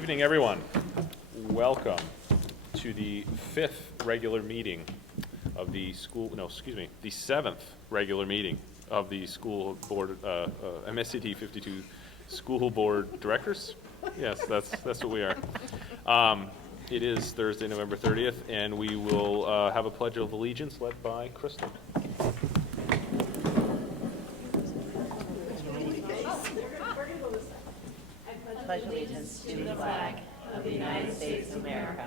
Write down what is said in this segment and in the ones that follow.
evening, everyone. Welcome to the fifth regular meeting of the school, the seventh regular meeting of the school board, MSAD52 school board directors. Yes, that's what we are. It is Thursday, November 30th, and we will have a pledge of allegiance led by Kristen. Pledge allegiance to the flag of the United States of America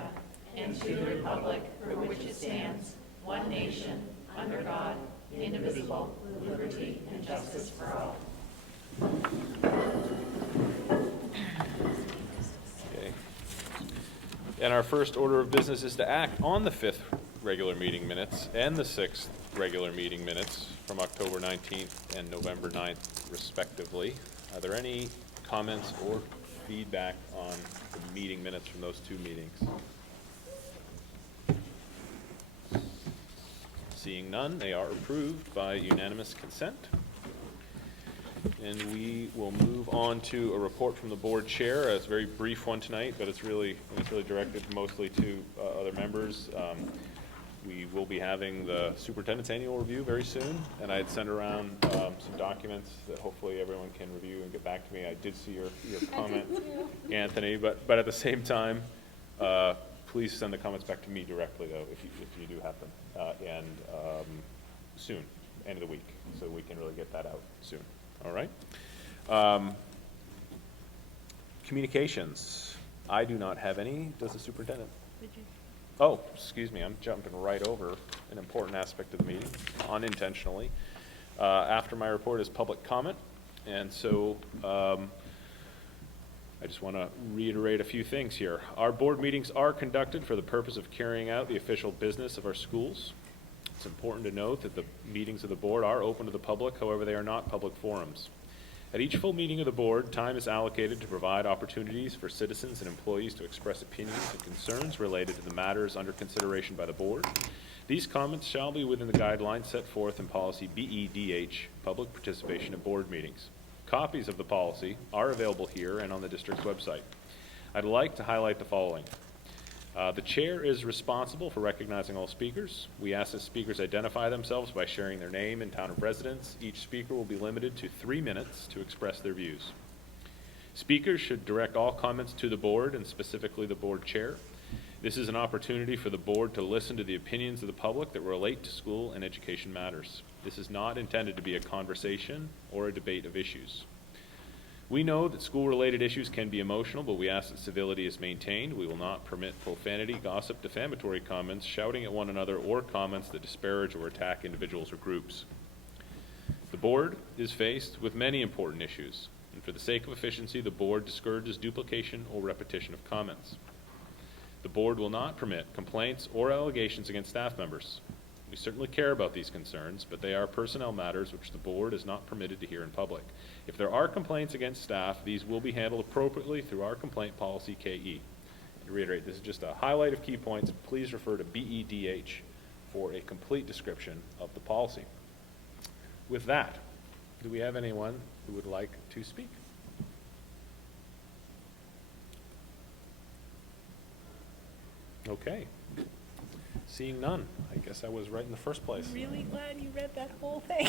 and to the republic for which it stands, one nation, under God, indivisible, with liberty and justice for all. Okay. And our first order of business is to act on the fifth regular meeting minutes and the sixth regular meeting minutes from October 19th and November 9th, respectively. Are there any comments or feedback on the meeting minutes from those two meetings? Seeing none, they are approved by unanimous consent. And we will move on to a report from the board chair. It's a very brief one tonight, but it's really directed mostly to other members. We will be having the superintendent's annual review very soon, and I had sent around some documents that hopefully everyone can review and get back to me. I did see your comment, Anthony, but at the same time, please send the comments back to me directly, though, if you do have them, and soon, end of the week, so we can really get that out soon. All right. Communications. I do not have any. Does the superintendent? Did you? Oh, excuse me, I'm jumping right over an important aspect of the meeting, unintentionally. After my report is public comment, and so I just want to reiterate a few things here. Our board meetings are conducted for the purpose of carrying out the official business of our schools. It's important to note that the meetings of the board are open to the public, however, they are not public forums. At each full meeting of the board, time is allocated to provide opportunities for citizens and employees to express opinions and concerns related to the matters under consideration by the board. These comments shall be within the guidelines set forth in policy BEDH, public participation at board meetings. Copies of the policy are available here and on the district's website. I'd like to highlight the following. The chair is responsible for recognizing all speakers. We ask that speakers identify themselves by sharing their name and town of residence. Each speaker will be limited to 3 minutes to express their views. Speakers should direct all comments to the board and specifically the board chair. This is an opportunity for the board to listen to the opinions of the public that relate to school and education matters. This is not intended to be a conversation or a debate of issues. We know that school-related issues can be emotional, but we ask that civility is maintained. We will not permit profanity, gossip, defamatory comments, shouting at one another, or comments that disparage or attack individuals or groups. The board is faced with many important issues, and for the sake of efficiency, the board discourages duplication or repetition of comments. The board will not permit complaints or allegations against staff members. We certainly care about these concerns, but they are personnel matters which the board is not permitted to hear in public. If there are complaints against staff, these will be handled appropriately through our complaint policy KE. And to reiterate, this is just a highlight of key points. Please refer to BEDH for a complete description of the policy. With that, do we have anyone who would like to speak? Okay. Seeing none, I guess I was right in the first place. I'm really glad you read that whole thing.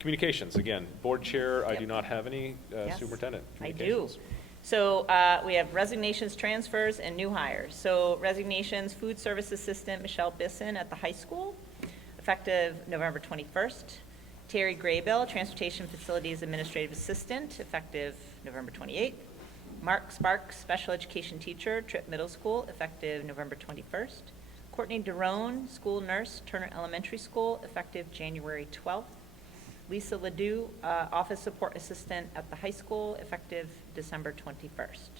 Communications, again, board chair, Yep. I do not have any. Yes, Superintendent, I do. communications. So we have resignations, transfers, and new hires. So resignations, food service assistant Michelle Bisson at the high school, effective November 21st. Terry Graybill, transportation facilities administrative assistant, effective November 28th. Mark Sparks, special education teacher, Tripp Middle School, effective November 21st. Courtney Derone, school nurse, Turner Elementary School, effective January 12th. Lisa Ledoux, office support assistant at the high school, effective December 21st.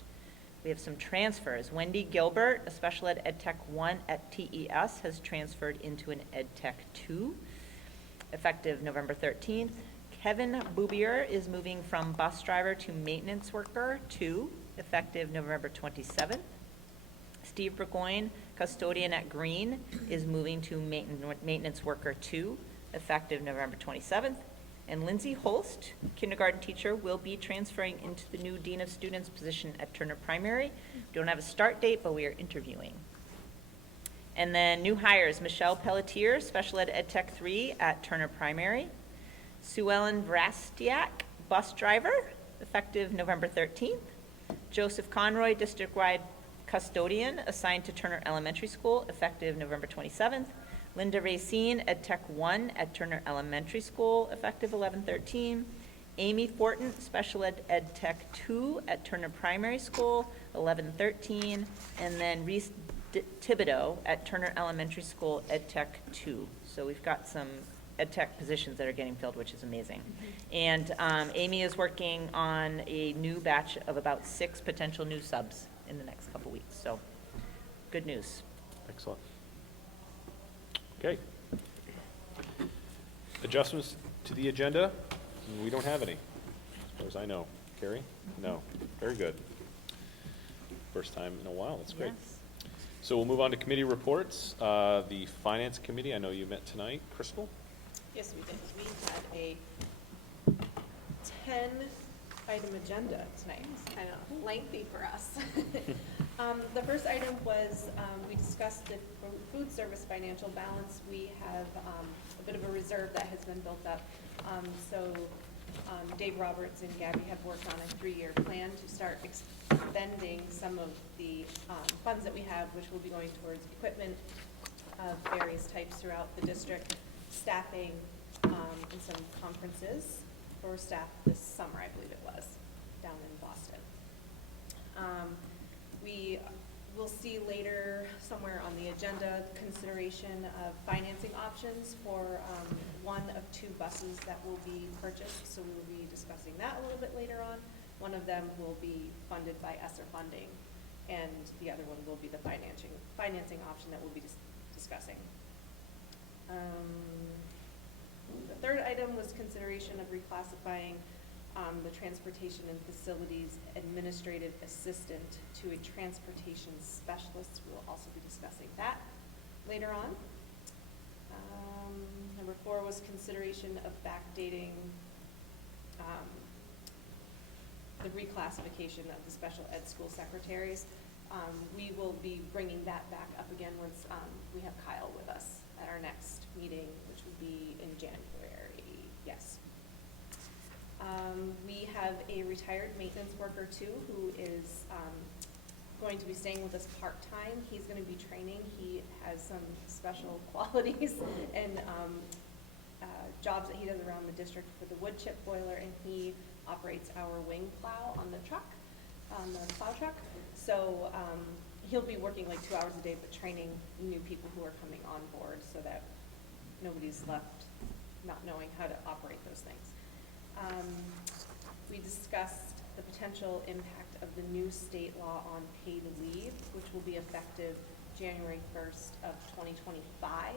We have some transfers. Wendy Gilbert, a special ed Tech 1 at TES, has transferred into an Ed Tech 2, effective November 13th. Kevin Boubier is moving from bus driver to maintenance worker 2, effective November 27th. Steve Burgoyne, custodian at Green, is moving to maintenance worker 2, effective November 27th. And Lindsay Holst, kindergarten teacher, will be transferring into the new Dean of Students position at Turner Primary. We don't have a start date, but we are interviewing. And then new hires, Michelle Pelletier, Special Ed Tech 3 at Turner Primary. Sue Ellen Vrastiak, bus driver, effective November 13th. Joseph Conroy, district-wide custodian, assigned to Turner Elementary School, effective November 27th. Linda Racine, Ed Tech 1 at Turner Elementary School, effective 11/13. Amy Fortin, Special Ed Tech 2 at Turner Primary School, 11/13. And then Reese Thibodeau at Turner Elementary School, Ed Tech 2. So we've got some Ed Tech positions that are getting filled, which is amazing. And Amy is working on a new batch of about 6 potential new subs in the next couple weeks. So good news. Excellent. Okay. Adjustments to the agenda? We don't have any, as far as I know. Carrie? No. Very good. First time in a while. That's great. Yes. So we'll move on to committee reports. The Finance Committee, I know you met tonight. Crystal? Yes, we did. We had a 10-item agenda tonight. It's kind of lengthy for us. The first item was, we discussed the food service financial balance. We have a bit of a reserve that has been built up. So Dave Roberts and Gabby have worked on a 3-year plan to start expending some of the funds that we have, which will be going towards equipment of various types throughout the district, staffing, and some conferences for staff this summer, I believe it was, down in Boston. We will see later somewhere on the agenda consideration of financing options for one of 2 buses that will be purchased, so we will be discussing that a little bit later on. One of them will be funded by ESSER funding, and the other one will be the financing option that we'll be discussing. The third item was consideration of reclassifying the transportation and facilities administrative assistant to a transportation specialist. We will also be discussing that later on. Number 4 was consideration of backdating the reclassification of the special ed school secretaries. We will be bringing that back up again once we have Kyle with us at our next meeting, which will be in January. Yes. We have a retired maintenance worker too, who is going to be staying with us part-time. He's going to be training. He has some special qualities and jobs that he does around the district for the wood chip boiler, and he operates our wing plow on the truck, on the plow truck. So he'll be working like 2 hours a day, but training new people who are coming on board so that nobody's left not knowing how to operate those things. We discussed the potential impact of the new state law on paid leave, which will be effective January 1st of 2025.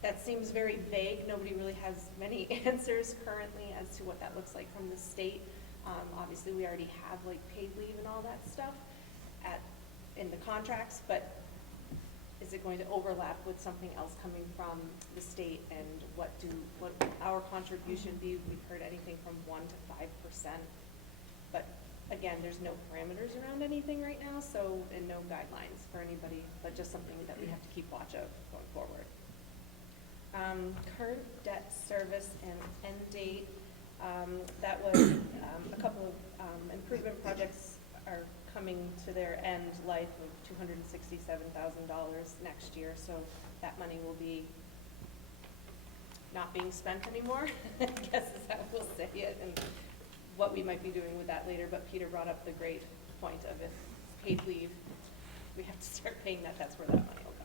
That seems very vague. Nobody really has many answers currently as to what that looks like from the state. Obviously, we already have like paid leave and all that stuff in the contracts, but is it going to overlap with something else coming from the state, and what our contribution be? We've heard anything from 1% to 5%, but again, there's no parameters around anything right now, so, and no guidelines for anybody, but just something that we have to keep watch of going forward. Current debt service and end date, that was a couple of improvement projects are coming to their end life of $267,000 next year, so that money will be not being spent anymore, I guess is how we'll say it, and what we might be doing with that later. But Peter brought up the great point of if paid leave, we have to start paying that, that's where that money will go.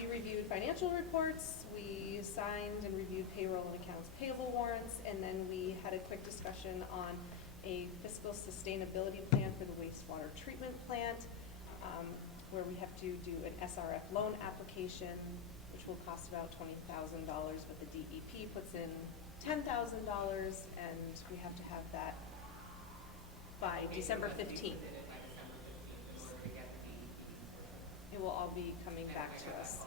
We reviewed financial reports, we signed and reviewed payroll and accounts payable warrants, and then we had a quick discussion on a fiscal sustainability plan for the wastewater treatment plant, where we have to do an SRF loan application, which will cost about $20,000, but the DEP puts in $10,000, and we have to have that by December 15th. It will all be coming back to us.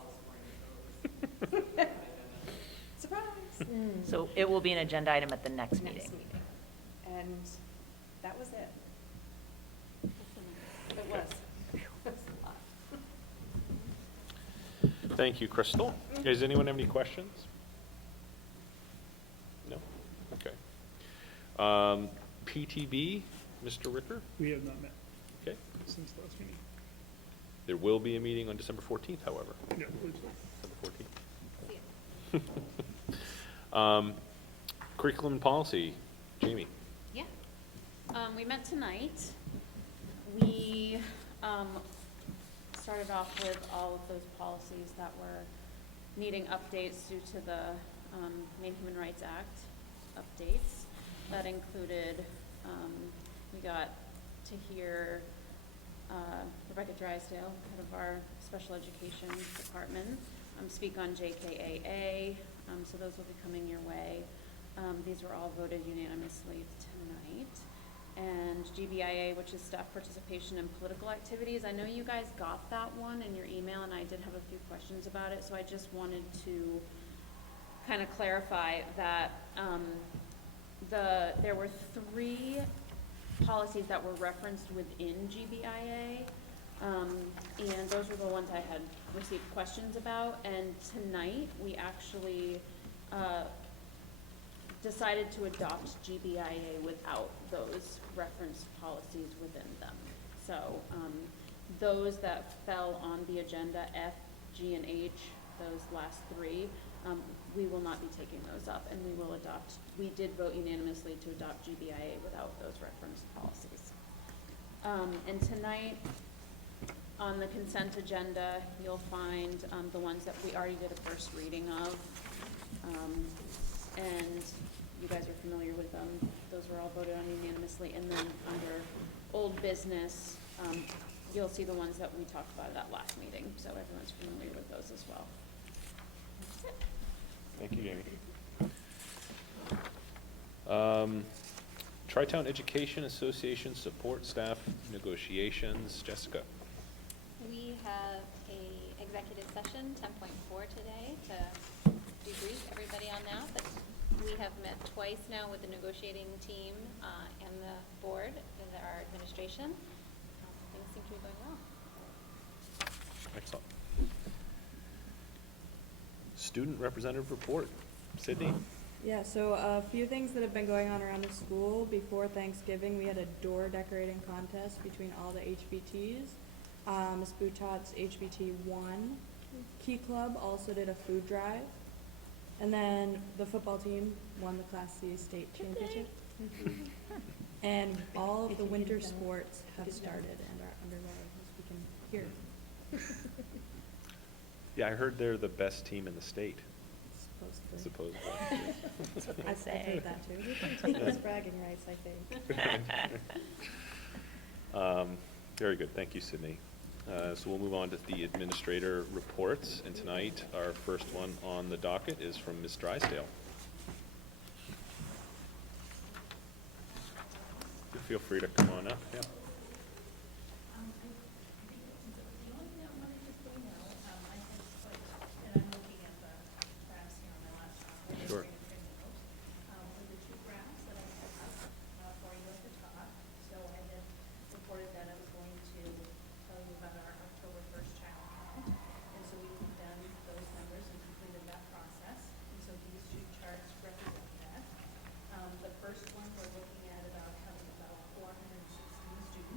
Surprise! So it will be an agenda item at the next meeting. And that was it. It was. It was a lot. Thank you, Crystal. Does anyone have any questions? No? Okay. PTB, Mr. Ricker? We have not met Okay. since the last meeting. There will be a meeting on December 14th, however. Yeah, I believe so. December 14th. Curriculum and policy, Jamie. Yeah. We met tonight. We started off with all of those policies that were needing updates due to the Maine Human Rights Act updates. That included, we got to hear Rebecca Drysdale, head of our special education department, speak on JKAA, so those will be coming your way. These were all voted unanimously tonight. And GBIA, which is staff participation in political activities. I know you guys got that one in your email, and I did have a few questions about it, so I just wanted to kind of clarify that there were 3 policies that were referenced within GBIA, and those were the ones I had received questions about. And tonight, we actually decided to adopt GBIA without those referenced policies within them. So those that fell on the agenda, F, G, and H, those last 3, we will not be taking those up, and we will adopt, we did vote unanimously to adopt GBIA without those referenced policies. And tonight, on the consent agenda, you'll find the ones that we already did a first reading of. And you guys are familiar with them. Those were all voted on unanimously. And then under old business, you'll see the ones that we talked about at that last meeting. So everyone's familiar with those as well. That's it. Thank you, Jamie. Tri-Town Education Association support staff negotiations. Jessica. We have a executive session, 10.4 today, to debrief everybody on that. But we have met twice now with the negotiating team and the board and our administration. Things seem to be going well. Excellent. Student representative report. Sydney. Yeah, so a few things that have been going on around the school. Before Thanksgiving, we had a door decorating contest between all the HBTs. Ms. Boutot's HBT 1 Key Club also did a food drive. And then the football team won the Class C state championship. And all of the winter sports have started and are underway, as we can hear. Yeah, I heard they're the best team in the state. Supposedly. Supposedly. I've heard that too. We can take those bragging rights, I think. Very good. Thank you, Sydney. So we'll move on to the administrator reports. And tonight, our first one on the docket is from Ms. Drysdale. Feel free to come on up. Yeah. Sure. The first one, we're looking at about having about 416 students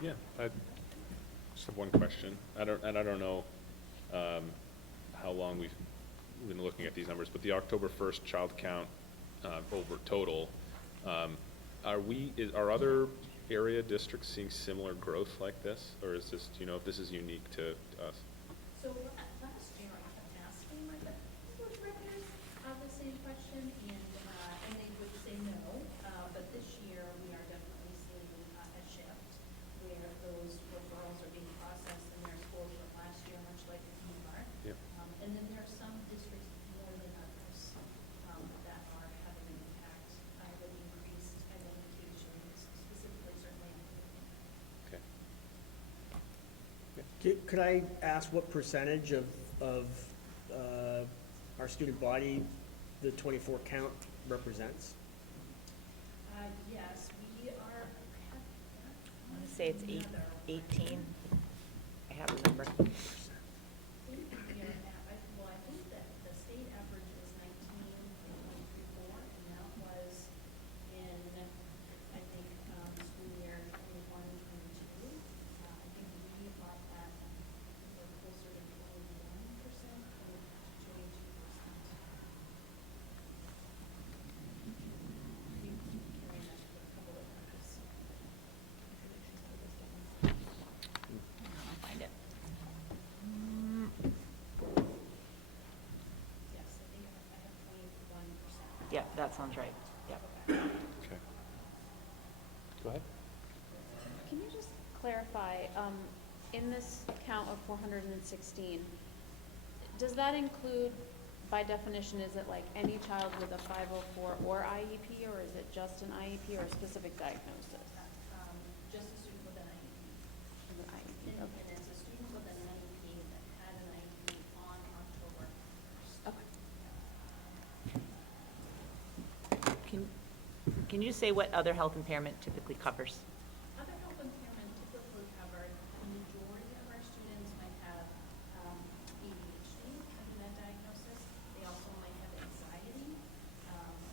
Yeah, I just have one question. I don't know how long we've been looking at these numbers, but the October 1st child count over total, are other area districts seeing similar growth like this? Or is this, do you know if this is unique to us? So last year, I kept asking my board directors the same question, and they would say no. But this year, we are definitely seeing a shift where those referrals are being processed in their schools from last year, much like you are. Yep. And then there are some districts more than others that are having an impact with increased identifications, specifically certainly in Okay. Could I ask what percentage of our student body the 24 count represents? Yes, we are. I want to say it's 18. I have a number. I think we are at, well, I think that the state average was 19.34, and that was in, I think, school year 21, 22. I think we are at, we're closer to 21%, or 22%. We carry that for a couple of years. I'll find it. Yes, I think I have 21%. Yeah, that sounds right. Yep. Okay. Go ahead. Can you just clarify, in this count of 416, does that include, by definition, is it like any child with a 504 or IEP, or is it just an IEP or a specific diagnosis? Just a student with an IEP. With an IEP, And okay. it's a student with an IEP that had an IEP on October 1st. Okay. Can you say what other health impairment typically covers? Other health impairment typically covered, the majority of our students might have ADHD having that diagnosis. They also might have anxiety.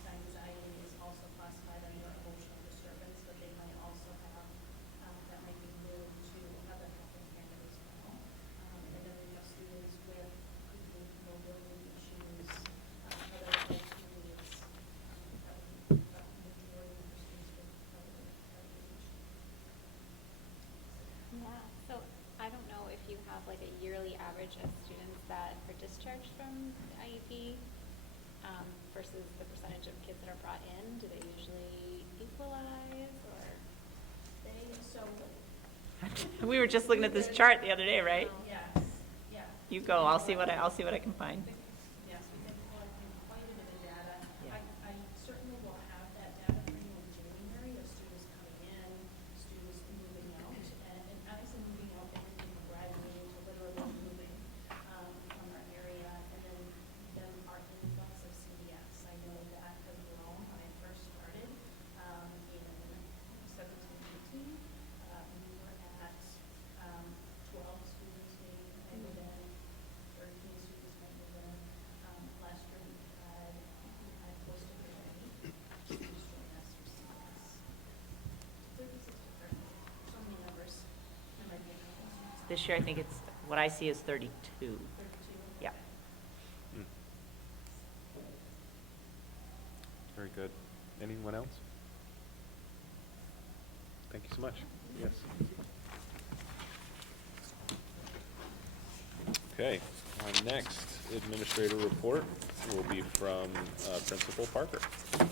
Anxiety is also classified under emotional disturbance, but they might also have, that might be linked to other health impairment as well. And then we have students with mobility issues, other health needs. That would be the majority of our students with ADHD. Yeah, so I don't know if you have like a yearly average of students that are discharged from the IEP versus the percentage of kids that are brought in. Do they usually equalize or? We were just looking at this chart the other day, right? Yes, yeah. You go, I'll see what I can find. Yes, we've been collecting quite a bit of data. Yeah. I certainly will have that data for you in January of students coming in, students moving out. And I say moving out, anything from graduating to literally moving from our area. And then our influx of CDS. I know that has grown. When I first started in 17, 18, we were at 12 students maybe move in, 13 students might move in. Last year we had close to 30 students join us for CDS. 36 to 30, so many numbers. There might be a couple of students. This year, I think it's, what I see is 32. 32. Yeah. Hmm. Very good. Anyone else? Thank you so much. Yes. Okay, our next administrator report will be from Principal Parker. Hi,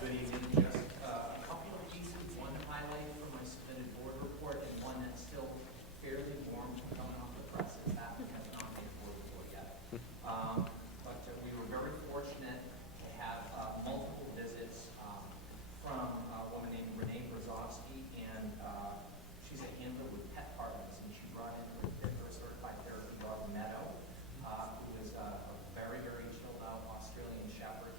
good evening. Just a couple of pieces, one highlight from my submitted board report and one that's still fairly warm coming off the presses. That one has not made board report yet. But we were very fortunate to have multiple visits from a woman named Renee Brzozowski, and she's a handler with pet partners, and she brought in her certified therapy dog, Meadow, who is a very, very chilled out Australian Shepherd.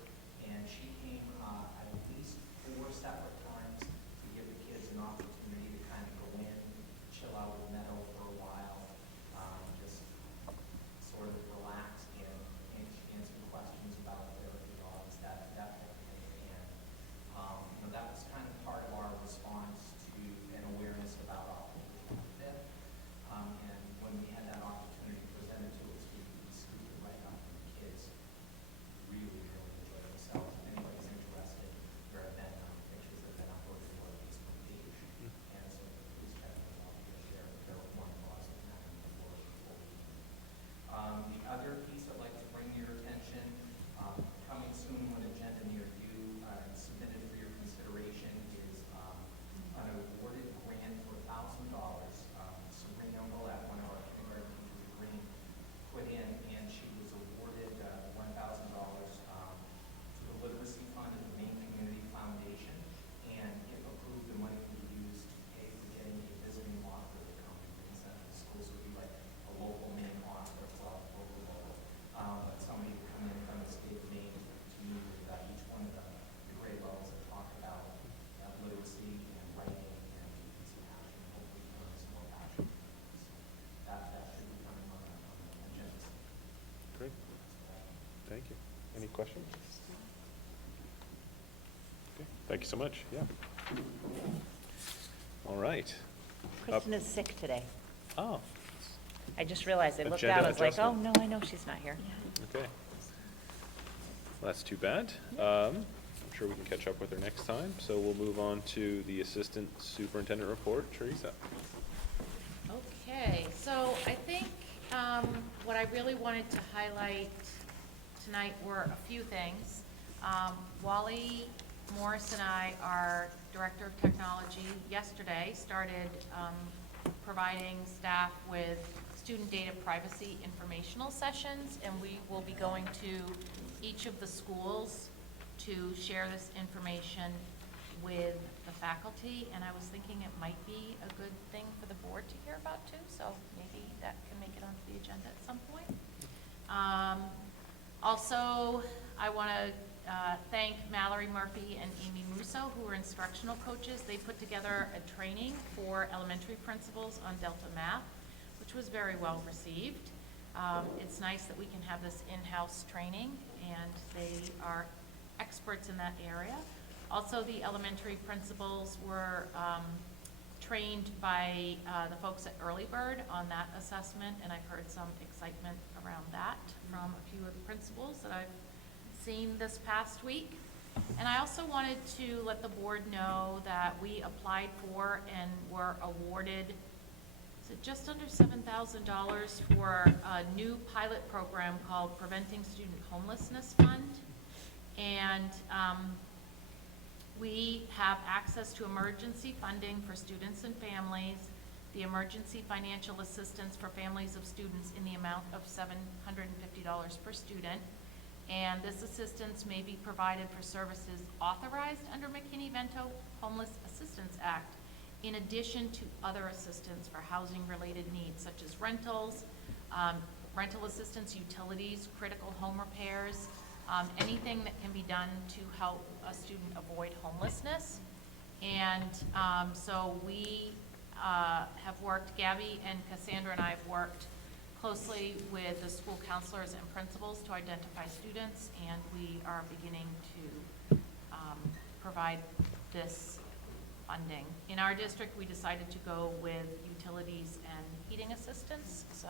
questions? Okay, thank you so much, yeah. All right. Kristen is sick today. Oh, I just realized, I looked Agenda out, I was like, oh, adjustment. no, I know she's not here. okay. Well, that's too bad. I'm sure we can catch up with her next time, so we'll move on to the Assistant Superintendent report. Teresa? Okay, so I think what I really wanted to highlight tonight were a few things. Wally Morris and I, our Director of Technology, yesterday started providing staff with student data privacy informational sessions, and we will be going to each of the schools to share this information with the faculty, and I was thinking it might be a good thing for the board to hear about too, so maybe that can make it onto the agenda at some point. Also, I want to thank Mallory Murphy and Amy Musso, who are instructional coaches. They put together a training for elementary principals on Delta Math, which was very well received. It's nice that we can have this in-house training, and they are experts in that area. Also, the elementary principals were trained by the folks at Early Bird on that assessment, and I've heard some excitement around that from a few of the principals that I've seen this past week. And I also wanted to let the board know that we applied for and were awarded, is it just under $7,000 for a new pilot program called Preventing Student Homelessness Fund. And we have access to emergency funding for students and families, the emergency financial assistance for families of students in the amount of $750 per student. And this assistance may be provided for services authorized under McKinney-Vento Homeless Assistance Act, in addition to other assistance for housing-related needs such as rentals, rental assistance, utilities, critical home repairs, anything that can be done to help a student avoid homelessness. And so we have worked, Gabby and Cassandra and I have worked closely with the school counselors and principals to identify students, and we are beginning to provide this funding. In our district, we decided to go with utilities and heating assistance, so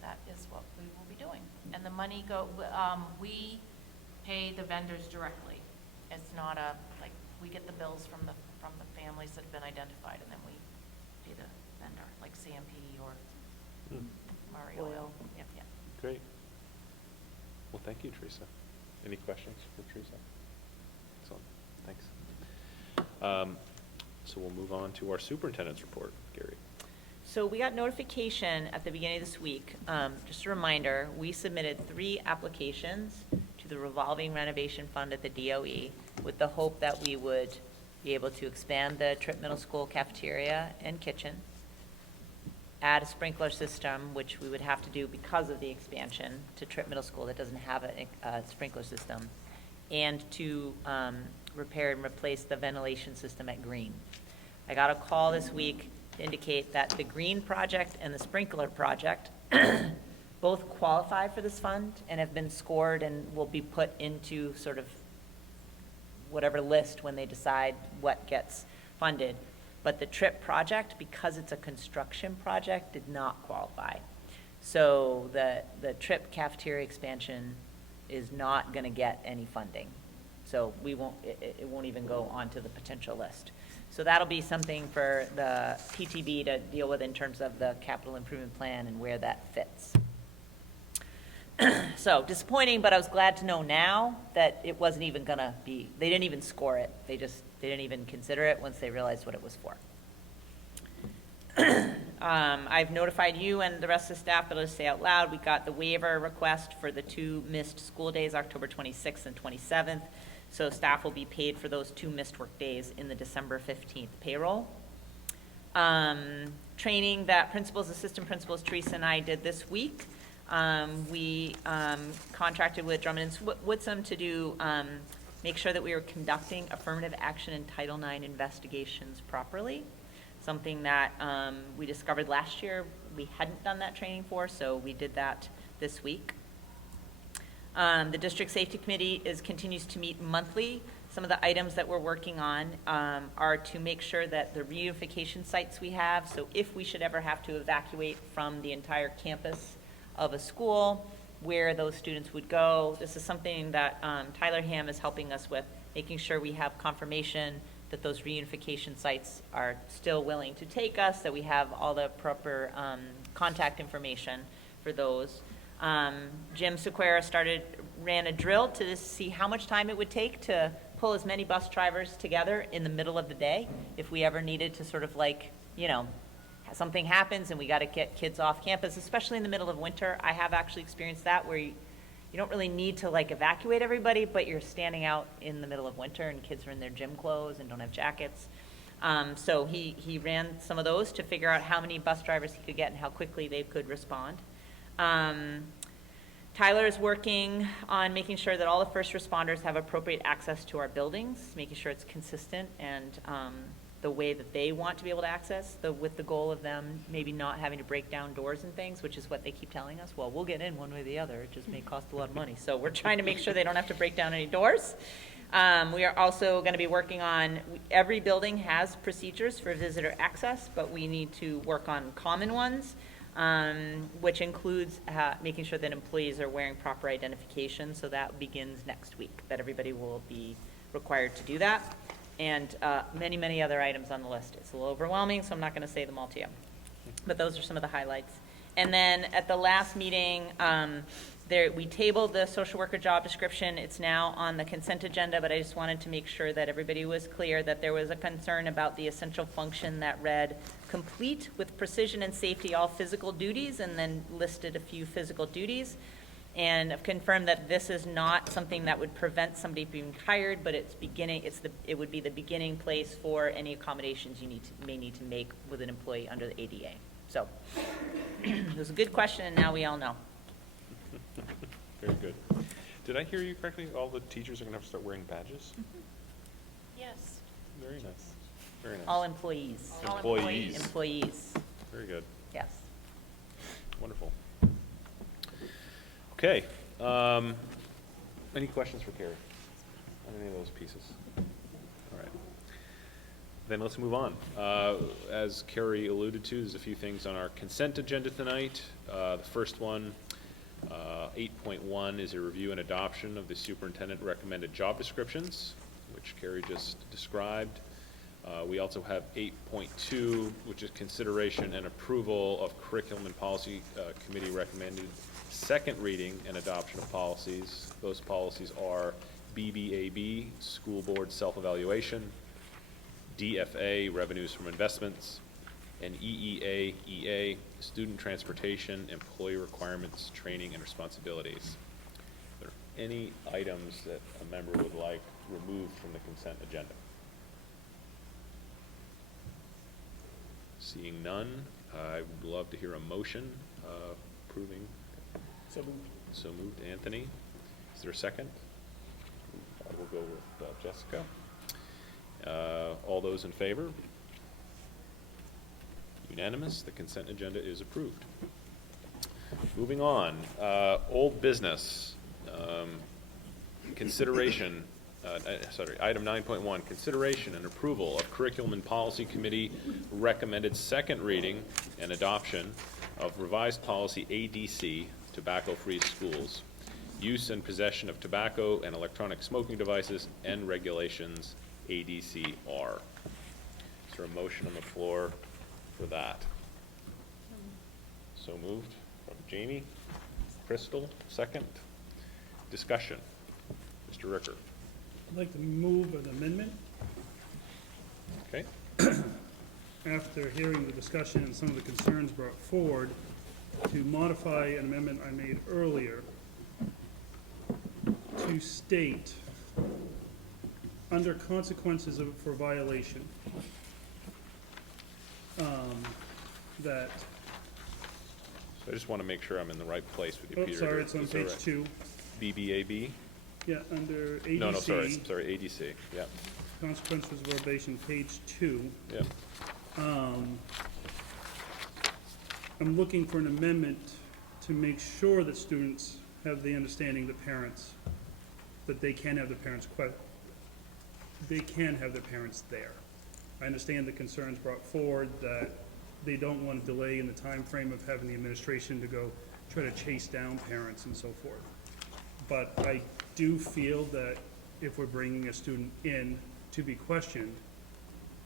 that is what we will be doing. And the money we pay the vendors directly. It's not like, we get the bills from the families that have been identified, and then we pay the vendor, like CMP or Murray Oil. Yep, yep. Great. Well, thank you, Teresa. Any questions for Teresa? Excellent, thanks. So we'll move on to our superintendent's report. Gary. So we got notification at the beginning of this week, just a reminder, we submitted 3 applications to the revolving renovation fund at the DOE with the hope that we would be able to expand the Tripp Middle School cafeteria and kitchen, add a sprinkler system, which we would have to do because of the expansion to Tripp Middle School that doesn't have a sprinkler system, and to repair and replace the ventilation system at Green. I got a call this week to indicate that the Green project and the sprinkler project both qualify for this fund and have been scored and will be put into sort of whatever list when they decide what gets funded. But the Tripp project, because it's a construction project, did not qualify. So the Tripp cafeteria expansion is not going to get any funding. So we won't, it won't even go onto the potential list. So that'll be something for the PTB to deal with in terms of the capital improvement plan and where that fits. So disappointing, but I was glad to know now that it wasn't even gonna be, they didn't even score it. They didn't even consider it once they realized what it was for. I've notified you and the rest of the staff, but I'll just say out loud, we got the waiver request for the 2 missed school days, October 26th and 27th. So staff will be paid for those 2 missed work days in the December 15th payroll. Training that principals, assistant principals, Teresa and I did this week. We contracted with Drummond and Woodsum to do, make sure that we were conducting affirmative action and Title IX investigations properly. Something that we discovered last year we hadn't done that training for, so we did that this week. The District Safety Committee continues to meet monthly. Some of the items that we're working on are to make sure that the reunification sites we have, so if we should ever have to evacuate from the entire campus of a school, where those students would go. This is something that Tyler Ham is helping us with, making sure we have confirmation that those reunification sites are still willing to take us, that we have all the proper contact information for those. Jim Sequeira ran a drill to see how much time it would take to pull as many bus drivers together in the middle of the day if we ever needed to sort of like, you know, something happens and we got to get kids off campus, especially in the middle of winter. I have actually experienced that where you don't really need to like evacuate everybody, but you're standing out in the middle of winter and kids are in their gym clothes and don't have jackets. So he ran some of those to figure out how many bus drivers he could get and how quickly they could respond. Tyler is working on making sure that all the first responders have appropriate access to our buildings, making sure it's consistent and the way that they want to be able to access, with the goal of them maybe not having to break down doors and things, which is what they keep telling us. Well, we'll get in one way or the other. It just may cost a lot of money. So we're trying to make sure they don't have to break down any doors. We are also going to be working on, every building has procedures for visitor access, but we need to work on common ones, which includes making sure that employees are wearing proper identification. So that begins next week, that everybody will be required to do that. And many, many other items on the list. It's a little overwhelming, so I'm not going to say them all to you. But those are some of the highlights. And then at the last meeting, we tabled the social worker job description. It's now on the consent agenda, but I just wanted to make sure that everybody was clear that there was a concern about the essential function that read, complete with precision and safety all physical duties, and then listed a few physical duties. And I've confirmed that this is not something that would prevent somebody being hired, but it would be the beginning place for any accommodations you may need to make with an employee under the ADA. So it was a good question, and now we all know. Very good. Did I hear you correctly? All the teachers are going to have to start wearing badges? Yes. Very nice. Very nice. All employees. Employees. Employees, Very good. yes. Wonderful. Okay. Any questions for Carrie on any of those pieces? All right. Then let's move on. As Carrie alluded to, there's a few things on our consent agenda tonight. The first one, 8.1, is a review and adoption of the superintendent recommended job descriptions, which Carrie just described. We also have 8.2, which is consideration and approval of curriculum and policy committee recommended second reading and adoption of policies. Those policies are BBAB, school board self-evaluation, DFA, revenues from investments, and EEA, student transportation, employee requirements, training, and responsibilities. Are there any items that a member would like removed from the consent agenda? Seeing none, I would love to hear a motion approving. So moved. So moved. Anthony, is there a second? We'll go with Jessica. All those in favor? Unanimous. The consent agenda is approved. Moving on, old business. Consideration, item 9.1, consideration and approval of curriculum and policy committee recommended second reading and adoption of revised policy ADC, tobacco-free schools, use and possession of tobacco and electronic smoking devices, and regulations, ADCR. Is there a motion on the floor for that? So moved from Jamie. Crystal, second. Discussion. Mr. Ricker. I'd like to move an amendment Okay. after hearing the discussion and some of the concerns brought forward to modify an amendment I made earlier to state, under consequences for violation, that, So I just want to make sure I'm in the right place with you, oh, Peter. sorry, it's on Is that page right? 2. BBAB? Yeah, under ADC. No, sorry, ADC, yeah, Consequences of violation, page 2. yeah. I'm looking for an amendment to make sure that students have the understanding that they can have their parents there. I understand the concerns brought forward that they don't want to delay in the time frame of having the administration to go try to chase down parents and so forth. But I do feel that if we're bringing a student in to be questioned,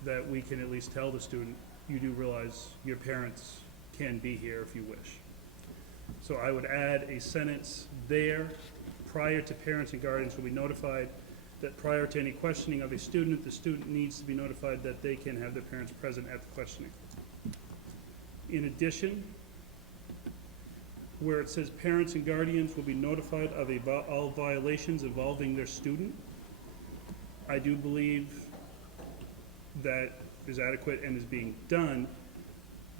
that we can at least tell the student, you do realize your parents can be here if you wish. So I would add a sentence there, prior to parents and guardians will be notified that prior to any questioning of a student, the student needs to be notified that they can have their parents present at the questioning. In addition, where it says parents and guardians will be notified of all violations involving their student, I do believe that is adequate and is being done,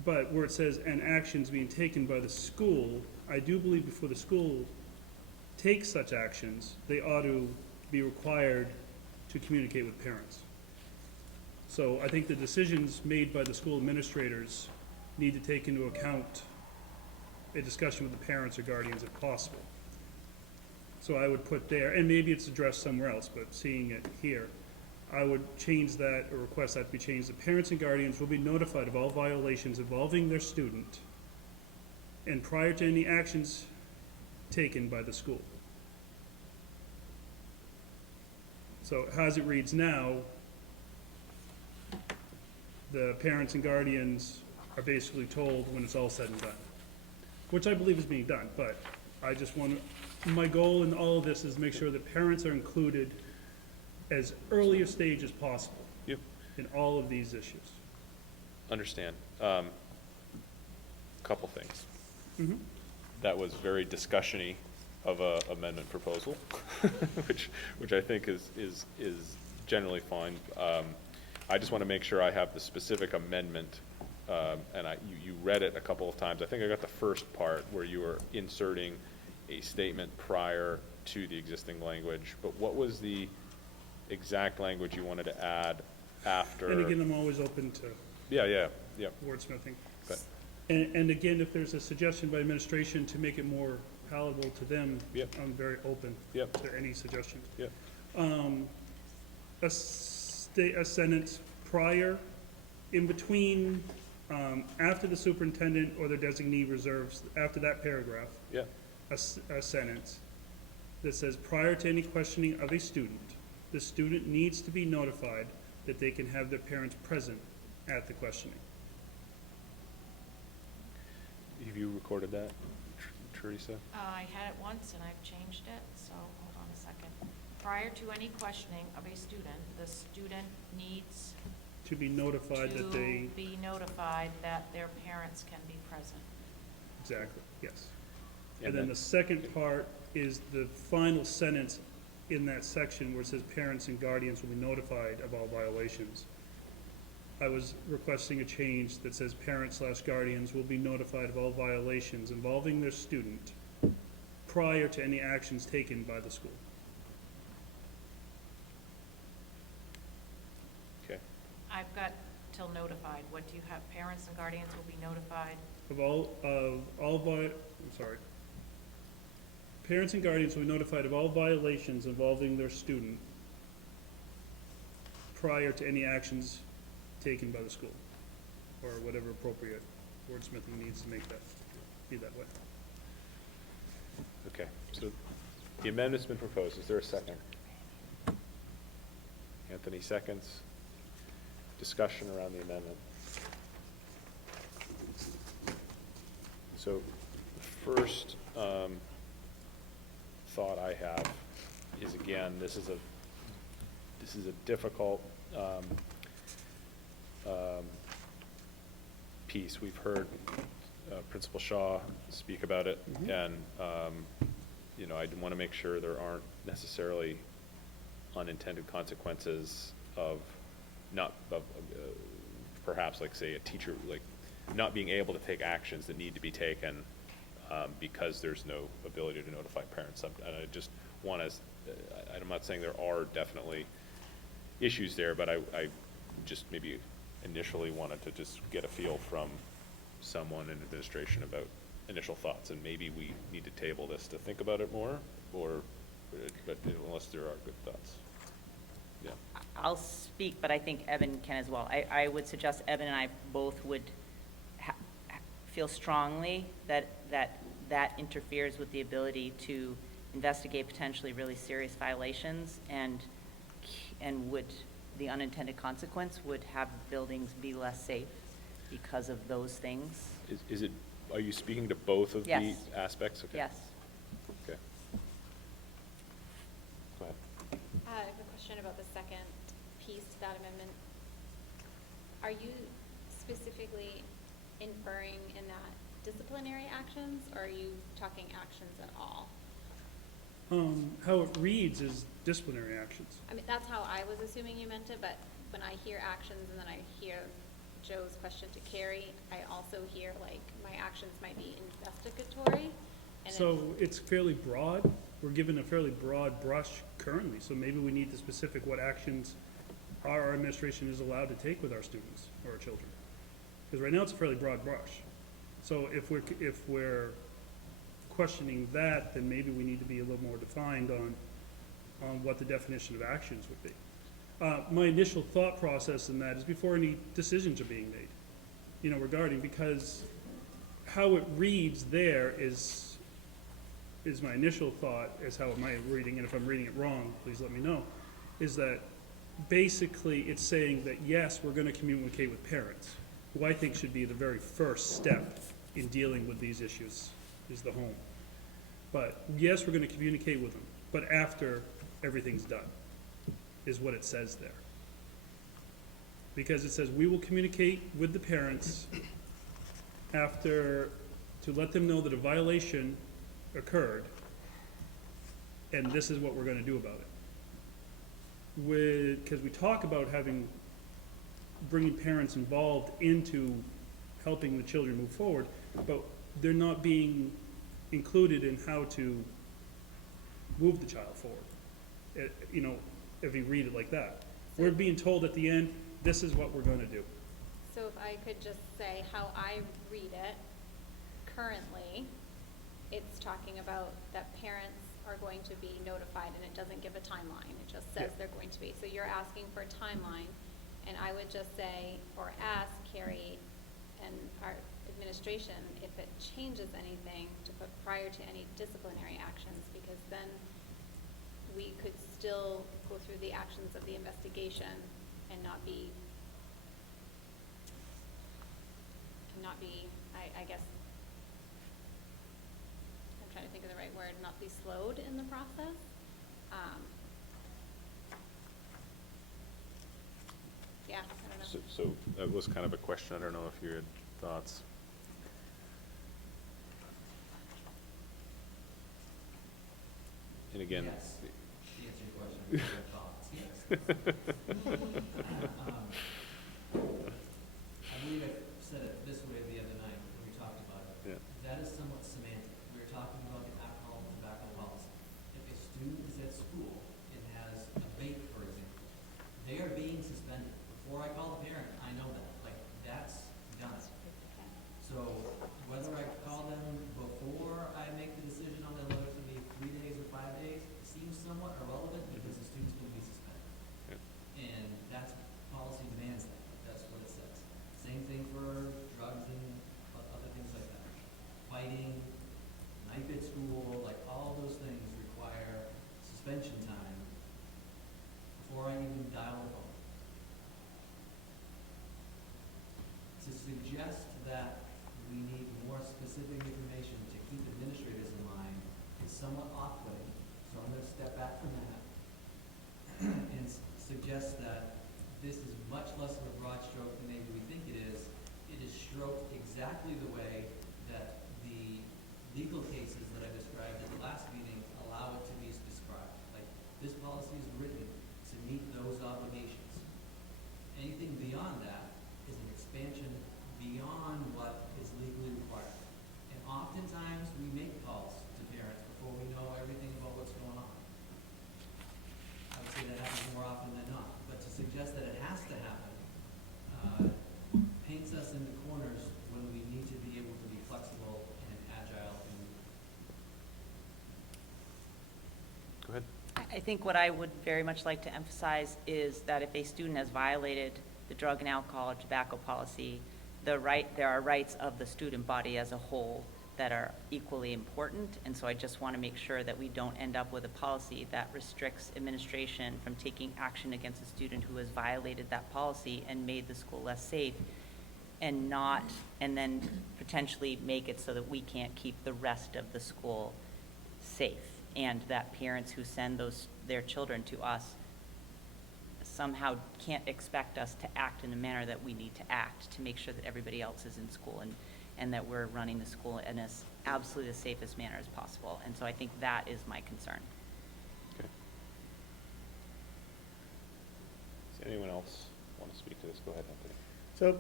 but where it says and actions being taken by the school, I do believe before the school takes such actions, they ought to be required to communicate with parents. So I think the decisions made by the school administrators need to take into account a discussion with the parents or guardians if possible. So I would put there, and maybe it's addressed somewhere else, but seeing it here, I would change that or request that to be changed. The parents and guardians will be notified of all violations involving their student and prior to any actions taken by the school. So as it reads now, the parents and guardians are basically told when it's all said and done, which I believe is being done, but I just want to, my goal in all of this is make sure that parents are included as early a stage as possible Yep. in all of these issues. Understand. Couple things. Mhm. That was very discussion-y of a amendment proposal, which I think is generally fine. I just want to make sure I have the specific amendment, and you read it a couple of times. I think I got the first part where you were inserting a statement prior to the existing language, but what was the exact language you wanted to add after? And again, I'm always open to Yeah. wordsmithing. Okay. And again, if there's a suggestion by administration to make it more palatable to them, Yep. I'm very open Yep. to any suggestions. Yep. A sentence prior, in between, after the superintendent or the designee reserves, after that paragraph, Yeah. a sentence that says, prior to any questioning of a student, the student needs to be notified that they can have their parents present at the questioning. Have you recorded that, Teresa? I had it once and I've changed it, so hold on a second. Prior to any questioning of a student, the student needs To be notified that to they, be notified that their parents can be present. exactly, yes. And And then then- the second part is the final sentence in that section where it says parents and guardians will be notified of all violations. I was requesting a change that says parents/guardians will be notified of all violations involving their student prior to any actions taken by the school. Okay. I've got till notified. What do you have? Parents and guardians will be notified. Parents and guardians will be notified of all violations involving their student prior to any actions taken by the school, or whatever appropriate wordsmithing needs to make that be that way. Okay, so the amendment's been proposed. Is there a second? Anthony seconds. Discussion around the amendment. So the first thought I have is, again, this is a difficult piece. We've heard Principal Shaw speak about it, and I want to make sure there aren't necessarily unintended consequences of perhaps, like, say, a teacher, like, not being able to take actions that need to be taken because there's no ability to notify parents. And I just want to, I'm not saying there are definitely issues there, but I just maybe initially wanted to just get a feel from someone in administration about initial thoughts, and maybe we need to table this to think about it more, or, but unless there are good thoughts. Yeah. I'll speak, but I think Evan can as well. I would suggest Evan and I both would feel strongly that interferes with the ability to investigate potentially really serious violations, and would, the unintended consequence would have buildings be less safe because of those things. Is it, are you speaking to both of the Yes. aspects? Okay. Yes. Okay. Go ahead. I have a question about the second piece to that amendment. Are you specifically inferring in that disciplinary actions, or are you talking actions at all? How it reads is disciplinary actions. I mean, that's how I was assuming you meant it, but when I hear actions and then I hear Joe's question to Carrie, I also hear like my actions might be investigatory. And So it's fairly broad. We're given a fairly broad brush currently, so maybe we need the specific what actions our administration is allowed to take with our students or our children. Because right now it's a fairly broad brush. So if we're questioning that, then maybe we need to be a little more defined on what the definition of actions would be. My initial thought process in that is before any decisions are being made, regarding, because how it reads there is my initial thought, is how am I reading, and if I'm reading it wrong, please let me know, is that basically it's saying that yes, we're gonna communicate with parents, who I think should be the very first step in dealing with these issues, is the home. But yes, we're gonna communicate with them, but after everything's done, is what it says there. Because it says, we will communicate with the parents after, to let them know that a violation occurred, and this is what we're gonna do about it. Because we talk about bringing parents involved into helping the children move forward, but they're not being included in how to move the child forward. If you read it like that. We're being told at the end, this is what we're gonna do. so if I could just say how I read it, currently, it's talking about that parents are going to be notified, and it doesn't give a timeline, it just says Yeah. they're going to be. So you're asking for a timeline, and I would just say, or ask Carrie and our administration if it changes anything to put prior to any disciplinary actions, because then we could still go through the actions of the investigation and not be, I guess, I'm trying to think of the right word, not be slowed in the process. Yeah, I don't know. So that was kind of a question. I don't know if you had thoughts. And again. Yes, to answer your question, I have thoughts, yes. I believe I said it this way the other night when we talked about it. Yeah. That is somewhat semantic. We were talking about the alcohol and tobacco policy. If a student is at school and has a vape, for example, they are being suspended. Before I call the parent, I know that, like, that's done. So whether I call them before I make the decision on whether it's gonna be 3 days or 5 days, seems somewhat irrelevant because the student's gonna be suspended. Yeah. And that's, policy demands that, that's what it says. Same thing for drugs and other things like that. Fighting, knife at school, like all those things require suspension time before I even dial the phone. To suggest that we need more specific information to keep administrators in line is somewhat off-putting, so I'm gonna step back from that and suggest that this is much less of a broad stroke than maybe we think it is. It is stroked exactly the way that the legal cases that I described at the last meeting allow it to be described. Like, this policy is written to meet those obligations. Anything beyond that is an expansion beyond what is legally required. And oftentimes, we make calls to parents before we know everything about what's going on. I would say that happens more often than not. But to suggest that it has to happen paints us in the corners when we need to be able to be flexible and add ahead. I think what I would very much like to emphasize is that if a student has violated the drug and alcohol or tobacco policy, there are rights of the student body as a whole that are equally important. And so I just want to make sure that we don't end up with a policy that restricts administration from taking action against a student who has violated that policy and made the school less safe, and then potentially make it so that we can't keep the rest of the school safe, and that parents who send their children to us somehow can't expect us to act in the manner that we need to act to make sure that everybody else is in school, and that we're running the school in as absolutely the safest manner as possible. And so I think that is my concern. Okay. Does anyone else want to speak to this? Go ahead, Anthony. So,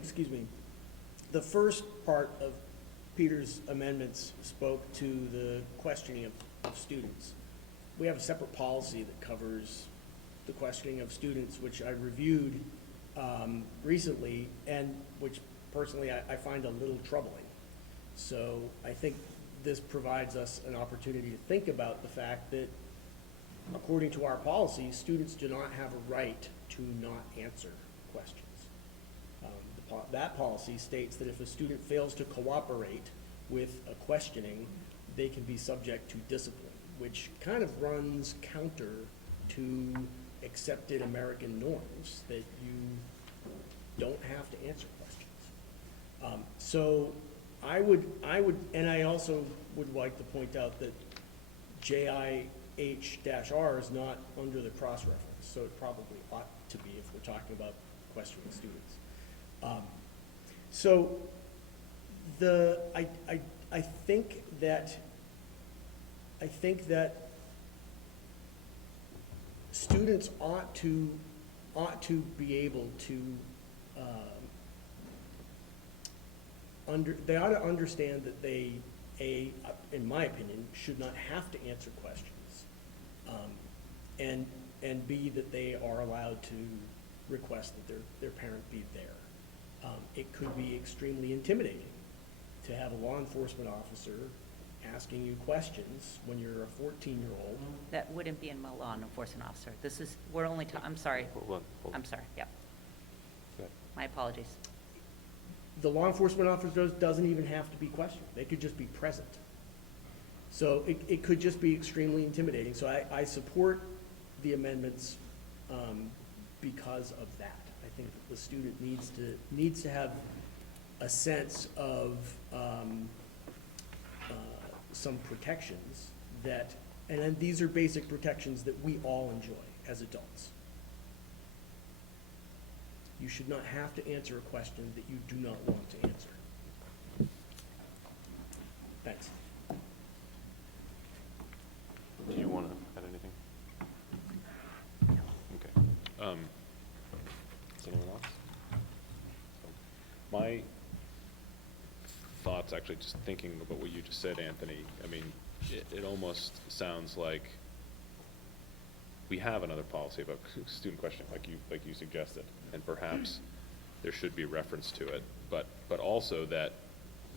excuse me, the first part of Peter's amendments spoke to the questioning of students. We have a separate policy that covers the questioning of students, which I reviewed recently, and which personally I find a little troubling. So I think this provides us an opportunity to think about the fact that, according to our policy, students do not have a right to not answer questions. That policy states that if a student fails to cooperate with a questioning, they can be subject to discipline, which kind of runs counter to accepted American norms that you don't have to answer questions. So I would, and I also would like to point out that JIH-R is not under the cross-reference, so it probably ought to be if we're talking about questioning students. So I think that students ought to be able to they ought to understand that they, in my opinion, should not have to answer questions, and B, that they are allowed to request that their parent be there. It could be extremely intimidating to have a law enforcement officer asking you questions when you're a 14-year-old. That wouldn't be in my law enforcement officer. This is, we're only, I'm sorry. Hold on. I'm sorry, yep. Go ahead. My apologies. The law enforcement officer doesn't even have to be questioned. They could just be present. So it could just be extremely intimidating. So I support the amendments because of that. I think that the student needs to have a sense of some protections that, and then these are basic protections that we all enjoy as adults. You should not have to answer a question that you do not want to answer. Thanks. Do you want to add anything? Okay. Does anyone else? My thoughts, actually, just thinking about what you just said, Anthony, I mean, it almost sounds like we have another policy about student questioning, like you suggested, and perhaps there should be reference to it, but also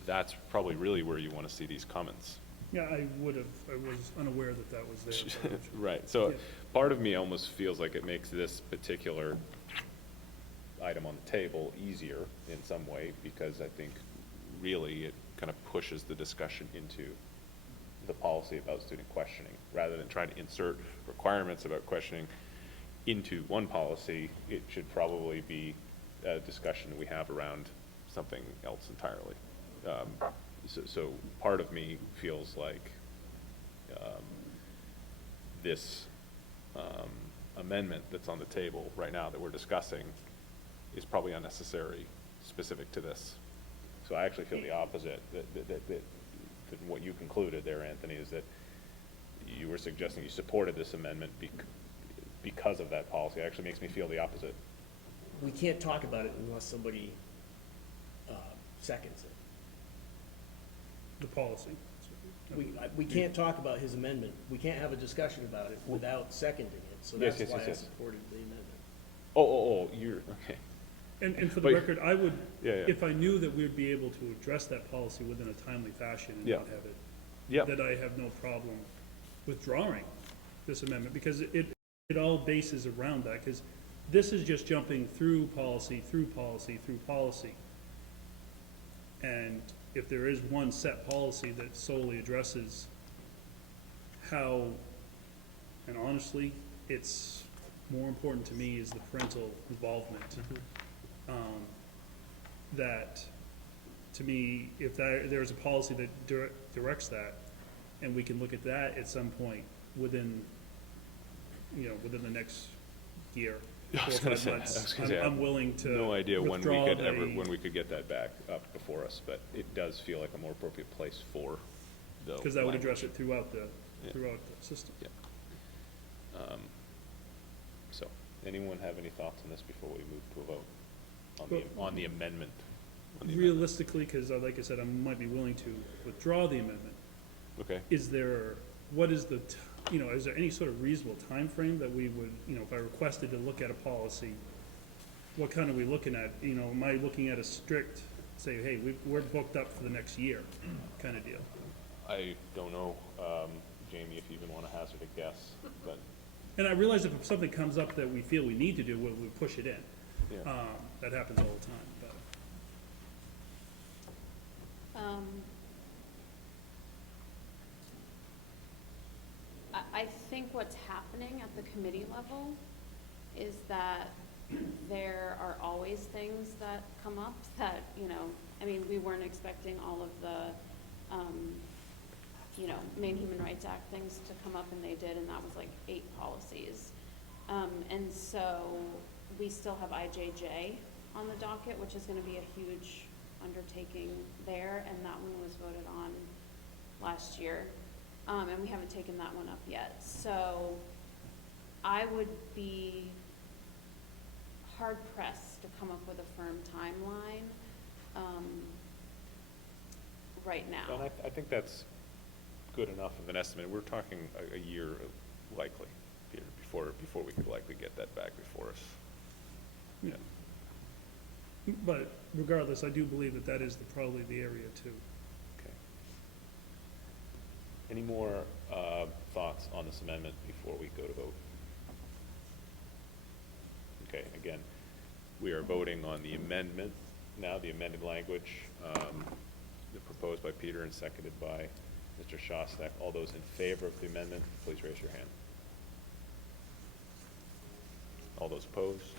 that's probably really where you want to see these comments. Yeah, I was unaware that that was there. Right, so Yeah. part of me almost feels like it makes this particular item on the table easier in some way, because I think really it kind of pushes the discussion into the policy about student questioning. Rather than trying to insert requirements about questioning into one policy, it should probably be a discussion we have around something else entirely. So part of me feels like this amendment that's on the table right now that we're discussing is probably unnecessary, specific to this. So I actually feel the opposite, that what you concluded there, Anthony, is that you were suggesting you supported this amendment because of that policy. It actually makes me feel the opposite. We can't talk about it unless somebody seconds it. The policy. We can't talk about his amendment. We can't have a discussion about it without seconding it. So Yes, that's yes, why yes, I yes. supported the amendment. You're, okay. And for the But- record, I would, Yeah, yeah. if I knew that we'd be able to address that policy within a timely fashion and Yeah. not have it, Yep. that I have no problem withdrawing this amendment, because it all bases around that, because this is just jumping through policy, through policy, through policy. And if there is one set policy that solely addresses how, and honestly, it's more important to me is the parental involvement. That, to me, if there's a policy that directs that, and we can look at that at some point within the next year, I was 4 or gonna 5 say, months, I was gonna say, I'm willing to no idea when we withdraw could get that back up before us, but it does feel like a more appropriate place for the because that would language. address it throughout the Yeah. system. Yeah. So, anyone have any thoughts on this before we move to a vote on the amendment? On the amendment. Realistically, because like I said, I might be willing to withdraw the amendment. Okay, Is there, what is the, is there any sort of reasonable time frame that we would, if I requested to look at a policy, what kind are we looking at? Am I looking at a strict, say, hey, we're booked up for the next year kind of deal? I don't know, Jamie, if you even want to hazard a guess, but, And I realize if something comes up that we feel we need to do, we'll push it in. yeah. That happens all the time, but. I think what's happening at the committee level is that there are always things that come up that, we weren't expecting all of the, Maine Human Rights Act things to come up, and they did, and that was like 8 policies. And so we still have IJJ on the docket, which is gonna be a huge undertaking there, and that one was voted on last year. And we haven't taken that one up yet. So I would be hard pressed to come up with a firm timeline, right now. And I think that's good enough of an estimate. We're talking a year likely, Peter, before we could likely get that back before us. Yeah. But regardless, I do believe that is probably the area too. Okay. Any more thoughts on this amendment before we go to vote? Okay, again, we are voting on the amendment now, the amended language, proposed by Peter and seconded by Mr. Shostak. All those in favor of the amendment, please raise your hand. All those opposed?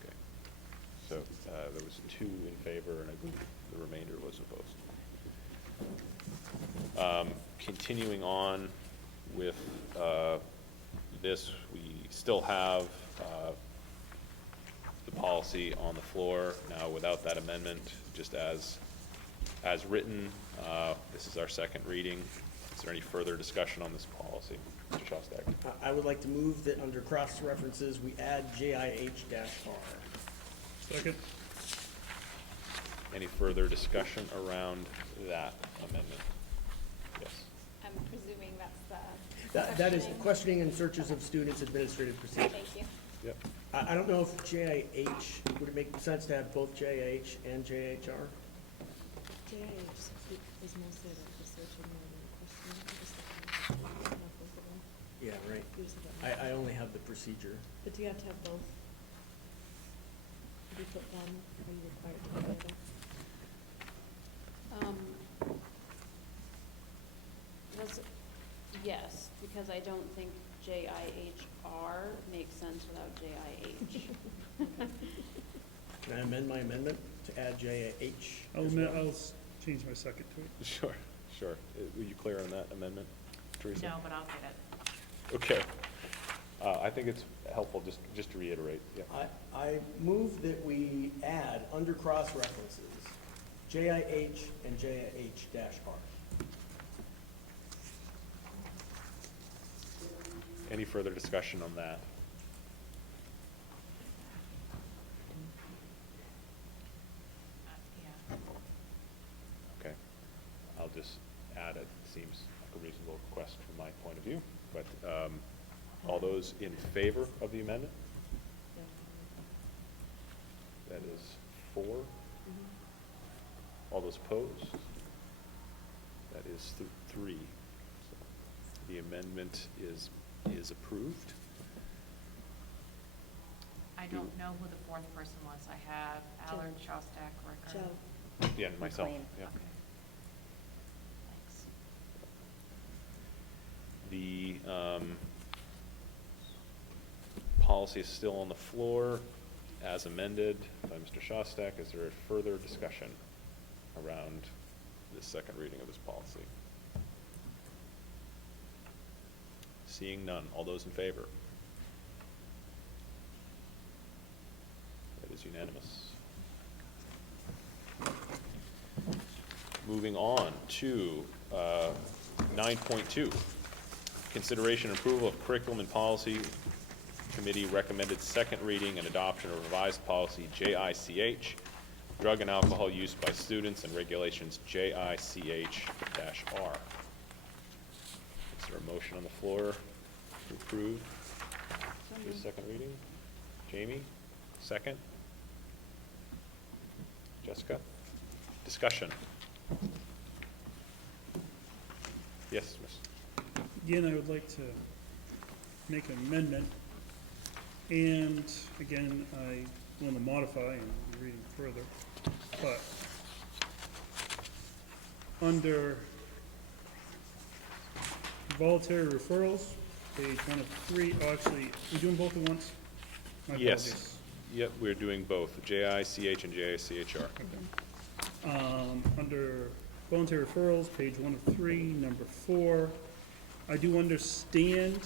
Okay. So there was 2 in favor, and I believe the remainder was opposed. Continuing on with this, we still have the policy on the floor now without that amendment, just as written. This is our second reading. Is there any further discussion on this policy? Mr. Shostak? I would like to move that under cross-references, we add JIH-R. Second? Any further discussion around that amendment? Yes. I'm presuming that's the. That is questioning and searches of students' administrative procedures. Thank you. Yep. I don't know if JIH, would it make sense to have both JIH and JHR? is mostly about researching more than questioning. Yeah, right. I only have the procedure. But do you have to have both? If you put one, are you required to have the other? Yes, because I don't think JIHR makes sense without JIH. Can I amend my amendment to add JIH? I'll change my second to it. Sure, sure. Were you clear on that amendment, Teresa? No, but I'll get it. Okay. I think it's helpful just to reiterate. Yeah. I move that we add under cross-references JIH and JIH-R. Any further discussion on that? Yeah. Okay. I'll just add it. Seems like a reasonable request from my point of view. But all those in favor of the amendment? That is 4. All those opposed? That is 3. The amendment is approved. I don't know who the fourth person was. I have Allard, Shostak, Ricker. Joe. Yeah, and myself, McLean. yeah. Okay. Thanks. The policy is still on the floor as amended by Mr. Shostak. Is there a further discussion around the second reading of this policy? Seeing none. All those in favor? That is unanimous. Moving on to 9.2, consideration and approval of curriculum and policy committee recommended second reading and adoption of revised policy JICH, drug and alcohol use by students and regulations JICH-R. Is there a motion on the floor to approve the second reading? Jamie, second? Jessica? Discussion? Yes, Miss. Again, I would like to make an amendment, and again, I want to modify and reading further, but under voluntary referrals, page 1 of 3, oh, actually, we're doing both at once? My Yes. apologies. Yep, we're doing both, JICH and JICHR. Under voluntary referrals, page 1 of 3, number 4, I do understand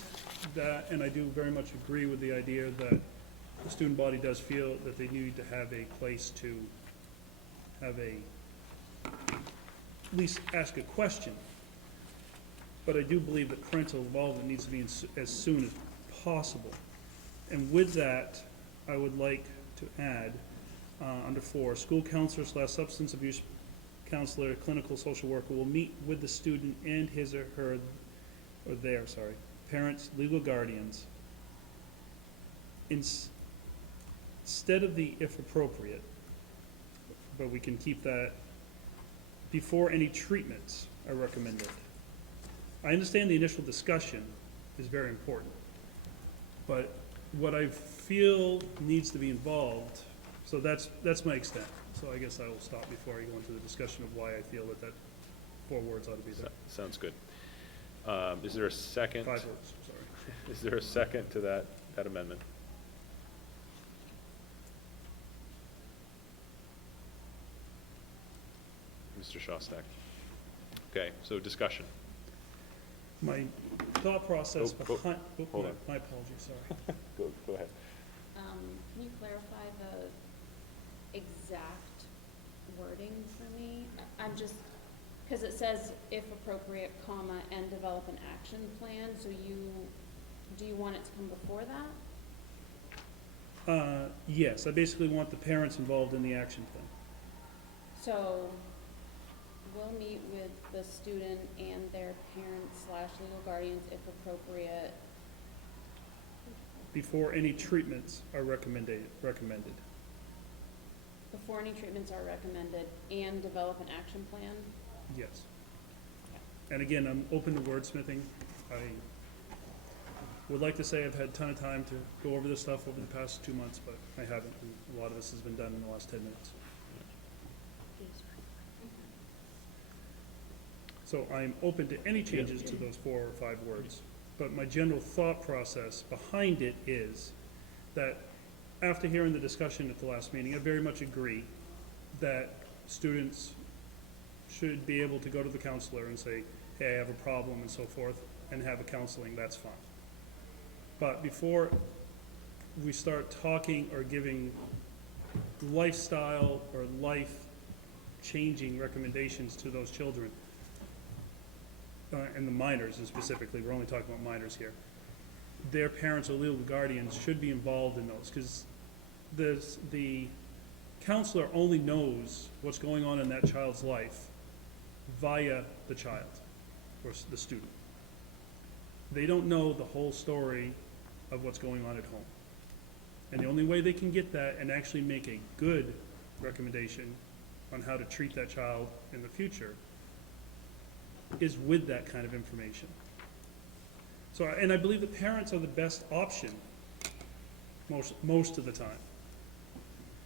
that, and I do very much agree with the idea that the student body does feel that they need to have a place to have at least ask a question. But I do believe that parental involvement needs to be as soon as possible. And with that, I would like to add, under 4, school counselor / substance abuse counselor, clinical social worker will meet with the student and his or her, or their, parents, legal guardians, instead of the if appropriate, but we can keep that, before any treatments are recommended. I understand the initial discussion is very important, but what I feel needs to be involved, so that's my extent. So I guess I will stop before I go into the discussion of why I feel that 4 words ought to be there. Sounds good. Is there a second? 5 words, sorry. Is there a second to that amendment? Mr. Shostak. Okay, so discussion. My thought process Oh, oh, behind, hold on. my apologies, sorry. Go ahead. Can you clarify the exact wording for me? I'm just, because it says if appropriate, comma, and develop an action plan, so do you want it to come before that? Yes, I basically want the parents involved in the action plan. So we'll meet with the student and their parents / legal guardians if appropriate. Before any treatments are recommended. Before any treatments are recommended, and develop an action plan? Yes. And again, I'm open to wordsmithing. I would like to say I've had a ton of time to go over this stuff over the past 2 months, but I haven't. And a lot of this has been done in the last 10 minutes. So I'm open to any changes to those 4 or 5 words. But my general thought process behind it is that after hearing the discussion at the last meeting, I very much agree that students should be able to go to the counselor and say, hey, I have a problem and so forth, and have a counseling, that's fine. But before we start talking or giving lifestyle or life-changing recommendations to those children, and the minors specifically, we're only talking about minors here, their parents or legal guardians should be involved in those, because the counselor only knows what's going on in that child's life via the child or the student. They don't know the whole story of what's going on at home. And the only way they can get that and actually make a good recommendation on how to treat that child in the future is with that kind of information. So, and I believe the parents are the best option most of the time.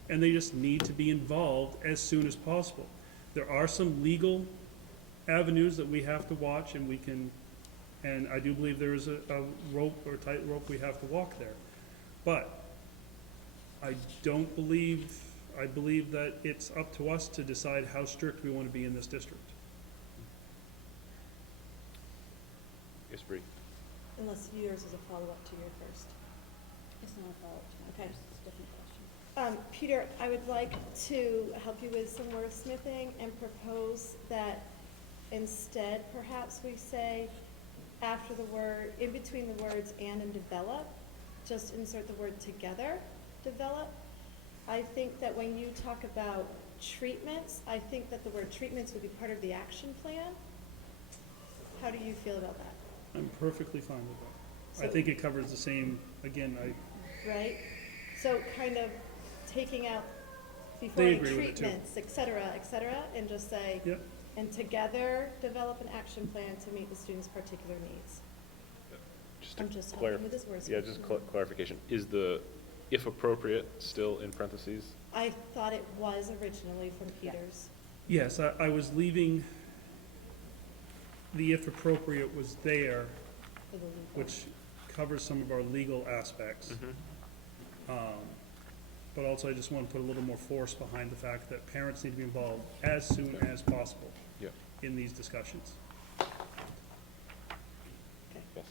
And they just need to be involved as soon as possible. There are some legal avenues that we have to watch, and we can, and I do believe there is a rope or tightrope we have to walk there. But I believe that it's up to us to decide how strict we want to be in this district. Yes, Bree? Unless yours is a follow-up to your first. It's not a follow-up to my Okay. first, it's a different question. Peter, I would like to help you with some wordsmithing and propose that instead, perhaps we say after the word, in between the words and develop, just insert the word together, develop. I think that when you talk about treatments, I think that the word treatments would be part of the action plan. How do you feel about that? I'm perfectly fine with that. I So- think it covers the same, again, Right? So kind of taking out before They any agree with it, too. treatments, et cetera, and just say, yep, and together develop an action plan to meet the students' particular needs. Just I'm to just clarify. helping with this Yeah, wordsmithing. just clarification. Is the if appropriate still in parentheses? I thought it was originally from Peter's. yes, I was leaving, the if appropriate was there, For the legal. which covers some of our legal aspects. But also I just want to put a little more force behind the fact that parents need to be involved as soon as possible Yep. in these discussions. Yes.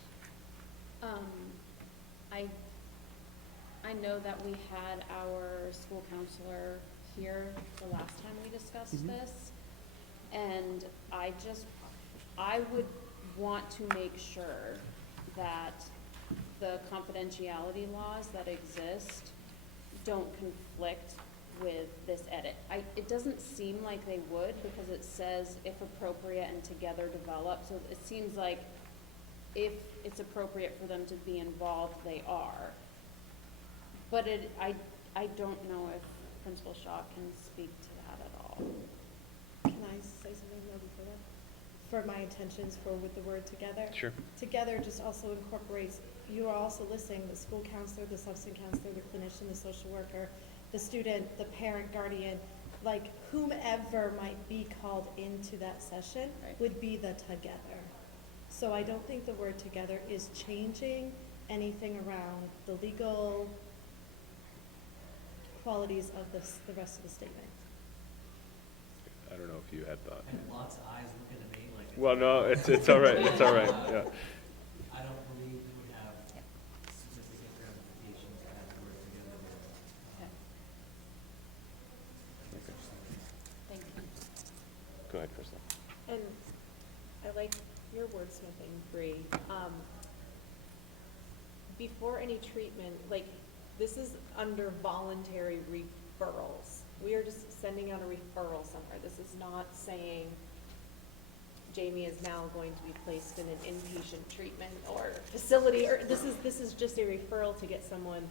I know that we had our school counselor here the last time we discussed Mhm. this. And I would want to make sure that the confidentiality laws that exist don't conflict with this edit. It doesn't seem like they would, because it says if appropriate and together develop, so it seems like if it's appropriate for them to be involved, they are. But I don't know if Principal Shaw can speak to that at all. Can I say something more before that? For my intentions for with the word together? Sure. Together just also incorporates, you are also listing the school counselor, the substance counselor, the clinician, the social worker, the student, the parent, guardian, like whomever might be called into that session Right. would be the together. So I don't think the word together is changing anything around the legal qualities of the rest of the statement. I don't know if you had thought. And lots of eyes looking at me like. Well, no, it's all right. It's all right. Yeah. I don't believe it would have significant ramifications to have to work together. Thank you. Go ahead, Crystal. And I like your wordsmithing, Bree. Before any treatment, like, this is under voluntary referrals. We are just sending out a referral somewhere. This is not saying Jamie is now going to be placed in an inpatient treatment or facility, or this is just a referral to get someone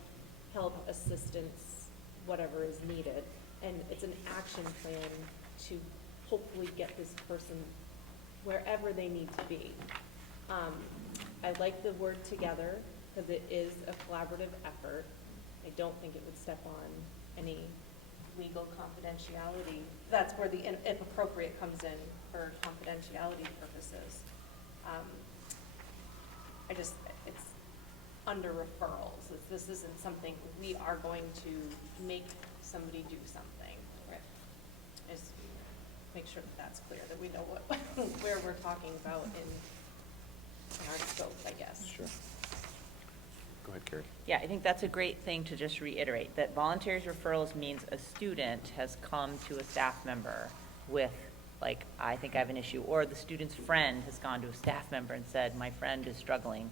help, assistance, whatever is needed. And it's an action plan to hopefully get this person wherever they need to be. I like the word together, because it is a collaborative effort. I don't think it would step on any legal confidentiality. That's where the if appropriate comes in for confidentiality purposes. It's under referrals. This isn't something, we are going to make somebody do something. Right. Just make sure that that's clear, that we know what, where we're talking about in our scope, I guess. Sure. Go ahead, Carrie. Yeah, I think that's a great thing to just reiterate, that voluntary referrals means a student has come to a staff member with, like, I think I have an issue, or the student's friend has gone to a staff member and said, my friend is struggling.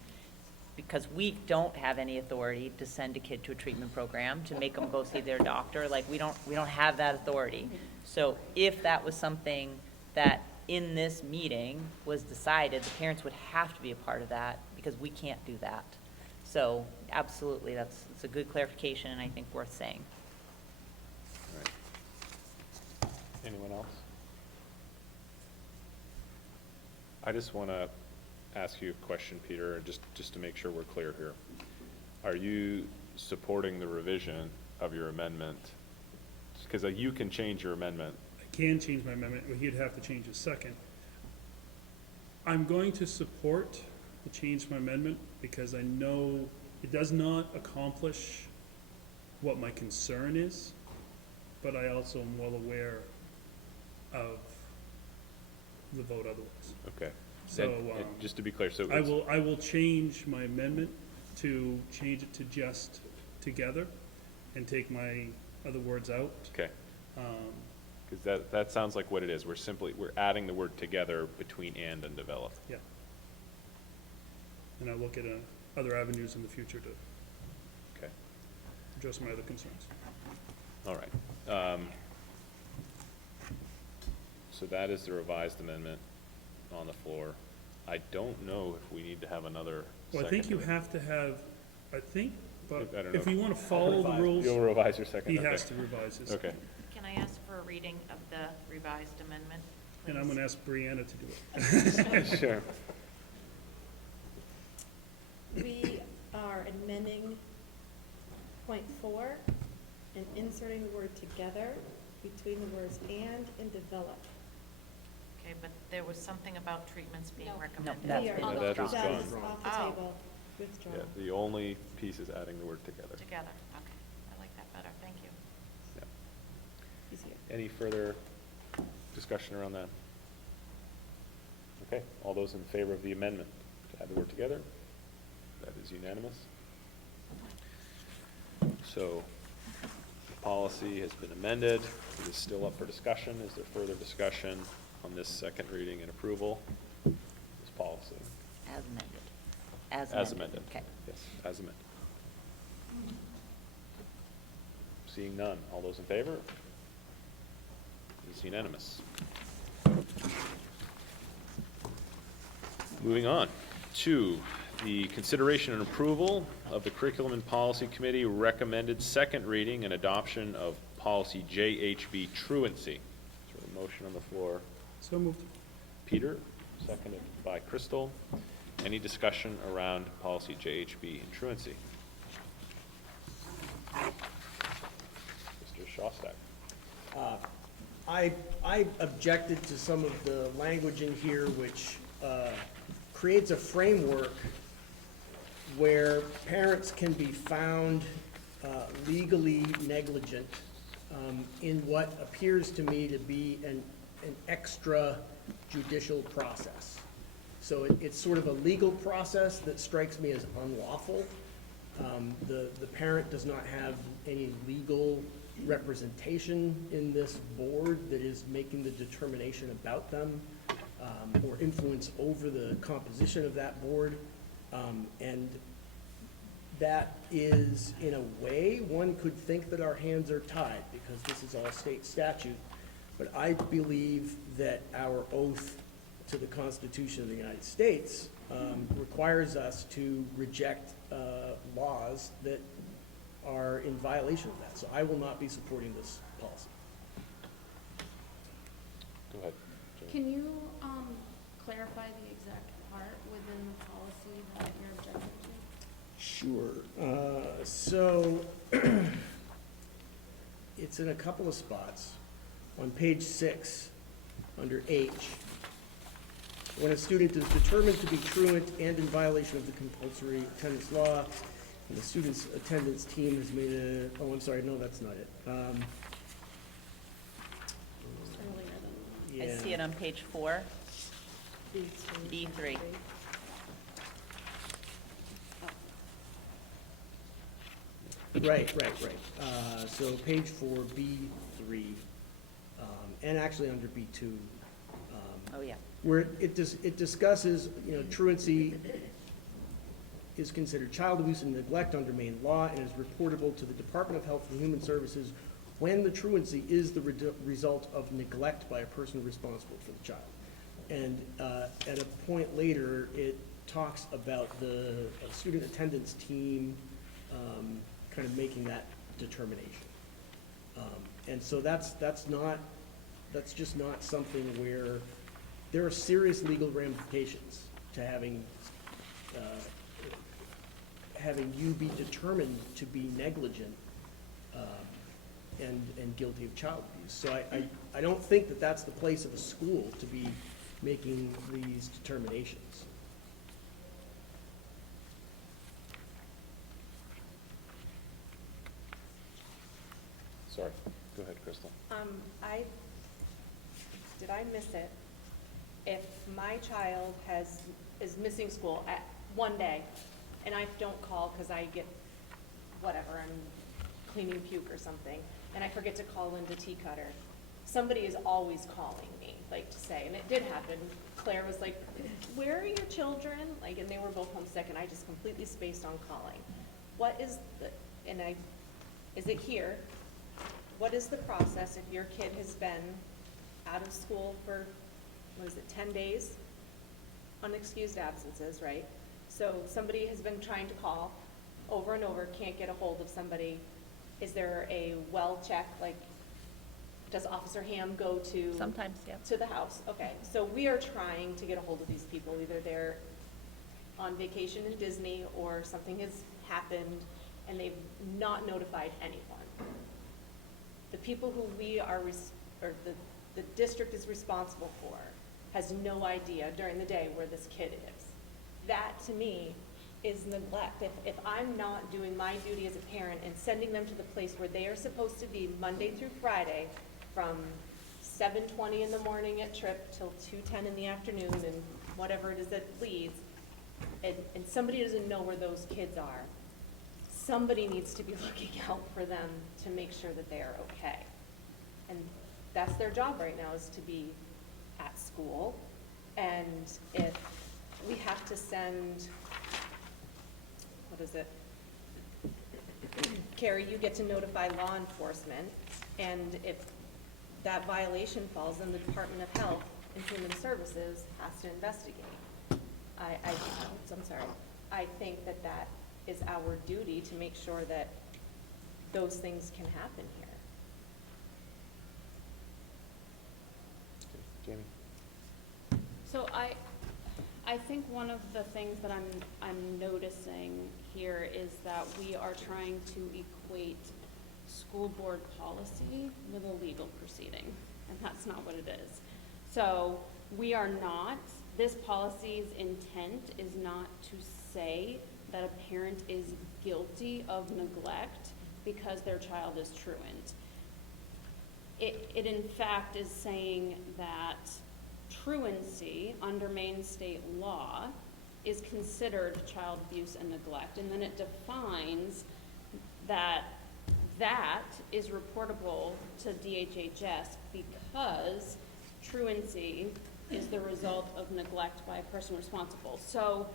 Because we don't have any authority to send a kid to a treatment program, to make them go see their doctor, like, we don't have that authority. So if that was something that in this meeting was decided, the parents would have to be a part of that, because we can't do that. So absolutely, it's a good clarification, and I think worth saying. All right. Anyone else? I just want to ask you a question, Peter, just to make sure we're clear here. Are you supporting the revision of your amendment? Because you can change your amendment. I can change my amendment, but he'd have to change his second. I'm going to support the change to my amendment because I know it does not accomplish what my concern is, but I also am well aware of the vote otherwise. Okay. So, And just to be clear, so I it's, will change my amendment to change it to just together and take my other words out. okay, because that sounds like what it is. We're adding the word together between and develop. Yeah. And I'll look at other avenues in the future to Okay, address my other concerns. all right. So that is the revised amendment on the floor. I don't know if we need to have another Well, I second. think you have to have, but I don't if know. you want to follow the rules, You'll revise your second? he Okay. has to revise his. Okay, Can I ask for a reading of the revised amendment, please? And I'm going to ask Brianna to do it. sure. We are amending point 4 and inserting the word together between the words and develop. Okay, but there was something about treatments being No. recommended. That's We are- been That is withdrawn. That is gone. off the Oh. table, withdrawn. Yeah, the only piece is adding the word together. Together, okay. I like that better, thank you. Yeah. Easier. Any further discussion around that? Okay, all those in favor of the amendment to add the word together? That is unanimous. So, the policy has been amended. It is still up for discussion. Is there further discussion on this second reading and approval? This policy, As amended. as amended. Okay. Yes, as amended. Seeing none, all those in favor? It's unanimous. Moving on to the consideration and approval of the Curriculum and Policy Committee recommended second reading and adoption of policy JHB truancy. Is there a motion on the floor? So moved. Peter, seconded by Crystal. Any discussion around policy JHB and truancy? Mr. Shostak. I objected to some of the language in here which creates a framework where parents can be found legally negligent in what appears to me to be an extra judicial process. So it's sort of a legal process that strikes me as unlawful. The parent does not have any legal representation in this board that is making the determination about them, or influence over the composition of that board. And that is, in a way, one could think that our hands are tied because this is all state statute. But I believe that our oath to the Constitution of the United States requires us to reject laws that are in violation of that. So I will not be supporting this policy. Go ahead. Jane. Can you clarify the exact part within the policy that you're objecting to? Sure. So it's in a couple of spots. On page 6, under H, when a student is determined to be truant and in violation of the compulsory attendance law, and the student's attendance team has made a, oh, I'm sorry, no, that's not it. Just earlier than. I see it on page 4, B3. Right. So page 4, B3, and actually under B2. Oh, yeah. Where it discusses, truancy is considered child abuse and neglect under Maine law and is reportable to the Department of Health and Human Services when the truancy is the result of neglect by a person responsible for the child. And at a point later, it talks about the student attendance team kind of making that determination. And so that's just not something where there are serious legal ramifications to having you be determined to be negligent and guilty of child abuse. So I don't think that that's the place of a school to be making these determinations. Sorry, go ahead, Crystal. Did I miss it? If my child is missing school at one day, and I don't call because I get, whatever, I'm cleaning puke or something, and I forget to call into Tea Cutter, somebody is always calling me, like, to say, and it did happen. Claire was like, where are your children? Like, and they were both homesick, and I just completely spaced on calling. What is is it here? What is the process if your kid has been out of school for, 10 days? Unexcused absences, right? So somebody has been trying to call over and over, can't get a hold of somebody. Is there a well check, like, does Officer Ham go to? Sometimes, yeah. To the house, okay. So we are trying to get a hold of these people, either they're on vacation in Disney or something has happened and they've not notified anyone. The people who we are, the district is responsible for has no idea during the day where this kid is. That, to me, is neglect. If I'm not doing my duty as a parent and sending them to the place where they are supposed to be Monday through Friday from 7:20 in the morning at trip till 2:10 in the afternoon and whatever it is that leaves, and somebody doesn't know where those kids are, somebody needs to be looking out for them to make sure that they are okay. And that's their job right now, is to be at school. And if we have to send, what is it? Carrie, you get to notify law enforcement, and if that violation falls, then the Department of Health and Human Services has to investigate. I'm sorry. I think that that is our duty to make sure that those things can happen here. Jamie? So I think one of the things that I'm noticing here is that we are trying to equate school board policy with a legal proceeding, and that's not what it is. So we are not, this policy's intent is not to say that a parent is guilty of neglect because their child is truant. It in fact is saying that truancy under Maine state law is considered child abuse and neglect, and then it defines that that is reportable to DHHS because truancy is the result of neglect by a person responsible. So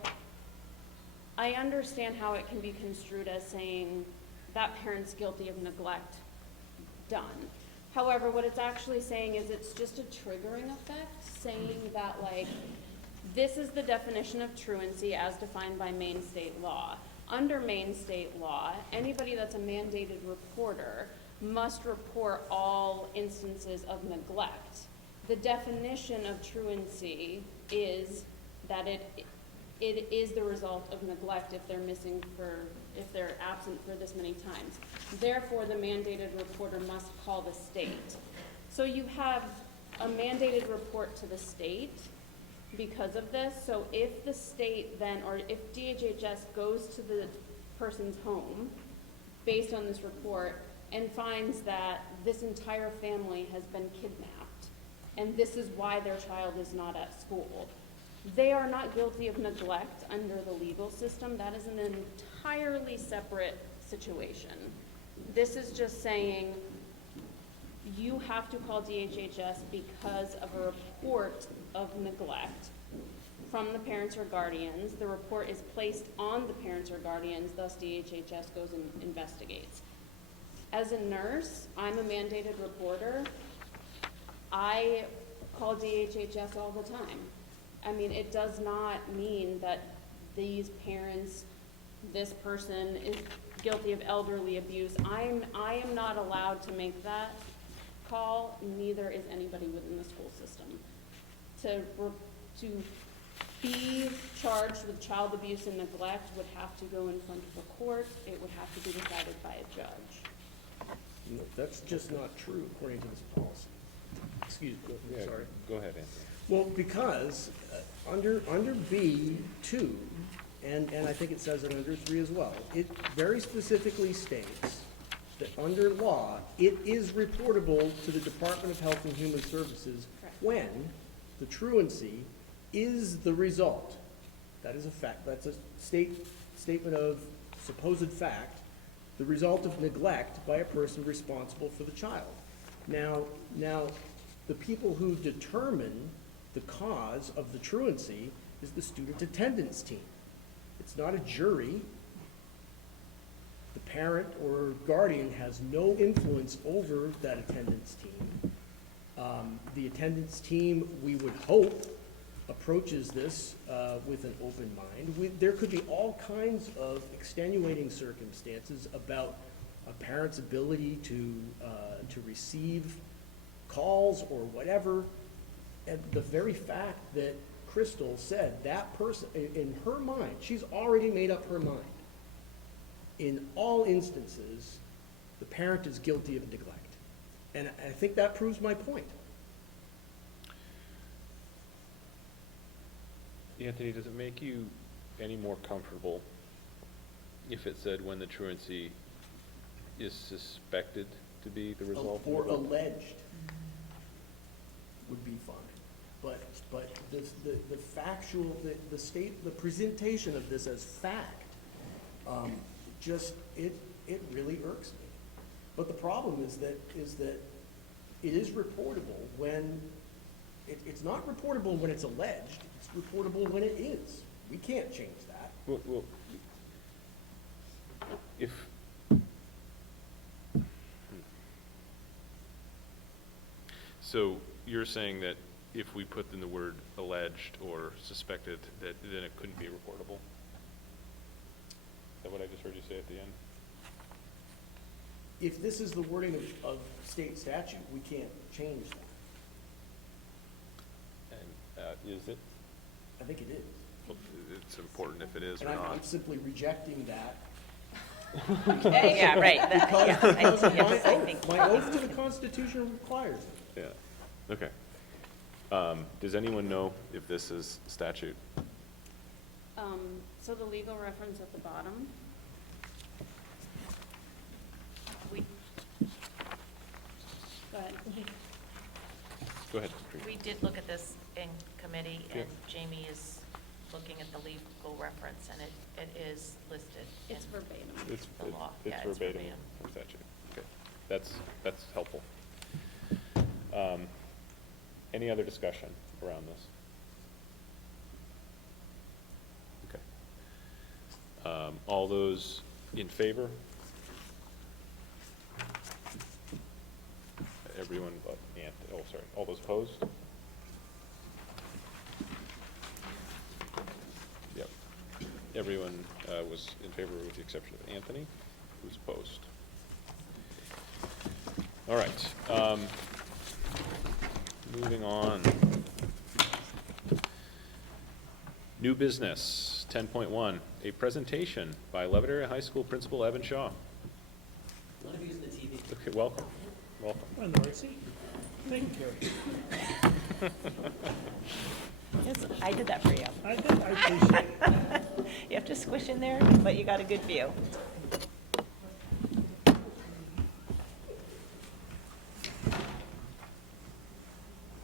I understand how it can be construed as saying that parent's guilty of neglect, done. However, what it's actually saying is it's just a triggering effect, saying that, like, this is the definition of truancy as defined by Maine state law. Under Maine state law, anybody that's a mandated reporter must report all instances of neglect. The definition of truancy is that it is the result of neglect if they're absent for this many times. Therefore, the mandated reporter must call the state. So you have a mandated report to the state because of this. So if the state then, or if DHHS goes to the person's home based on this report and finds that this entire family has been kidnapped and this is why their child is not at school, they are not guilty of neglect under the legal system. That is an entirely separate situation. This is just saying you have to call DHHS because of a report of neglect from the parents or guardians. The report is placed on the parents or guardians, thus DHHS goes and investigates. As a nurse, I'm a mandated reporter. I call DHHS all the time. I mean, it does not mean that these parents, this person is guilty of elderly abuse. I am not allowed to make that call, neither is anybody within the school system. To be charged with child abuse and neglect would have to go in front of a court. It would have to be decided by a judge. No, that's just not true according to this policy. Excuse me, Yeah, sorry. Go ahead, Anthony. Well, because under B2, and I think it says it under 3 as well, it very specifically states that under law, it is reportable to the Department of Health and Human Services Correct. when the truancy is the result. That is a fact, that's a statement of supposed fact, the result of neglect by a person responsible for the child. Now, the people who determine the cause of the truancy is the student attendance team. It's not a jury. The parent or guardian has no influence over that attendance team. The attendance team, we would hope, approaches this with an open mind. There could be all kinds of extenuating circumstances about a parent's ability to receive calls or whatever. And the very fact that Crystal said that person, in her mind, she's already made up her mind. In all instances, the parent is guilty of neglect. And I think that proves my point. Anthony, does it make you any more comfortable if it said when the truancy is suspected to be the result? Or of neglect? alleged would be fine. But the factual, the presentation of this as fact, it really irks me. But the problem is that it is reportable when, it's not reportable when it's alleged, it's reportable when it is. We can't change that. Well, if, so you're saying that if we put in the word alleged or suspected, that then it couldn't be reportable? Is that what I just heard you say at the end? If this is the wording of state statute, we can't change that. And is it? I think it is. Well, it's important if it is or And not. I'm simply rejecting that. Yeah, right. Because of Yes, I think. my oath to the Constitution requires it. Yeah, okay. Does anyone know if this is statute? So the legal reference at the bottom, We, go ahead. Go ahead. Trina. we did look at this in committee, Yeah. and Jamie is looking at the legal reference, and it is listed in It's verbatim. It's the law. Yeah, it's it's verbatim verbatim. from statute. Okay, that's helpful. Any other discussion around this? Okay. All those in favor? Everyone but all those opposed? Yep. Everyone was in favor with the exception of Anthony, who's opposed. All right. Moving on. New business, 10.1, a presentation by Leavitt Area High School Principal Evan Shaw. None of you using the TV. Okay, welcome. Welcome. On the right seat. Thank you. Yes, I did that for you. I appreciate it. You have to squish in there, but you got a good view.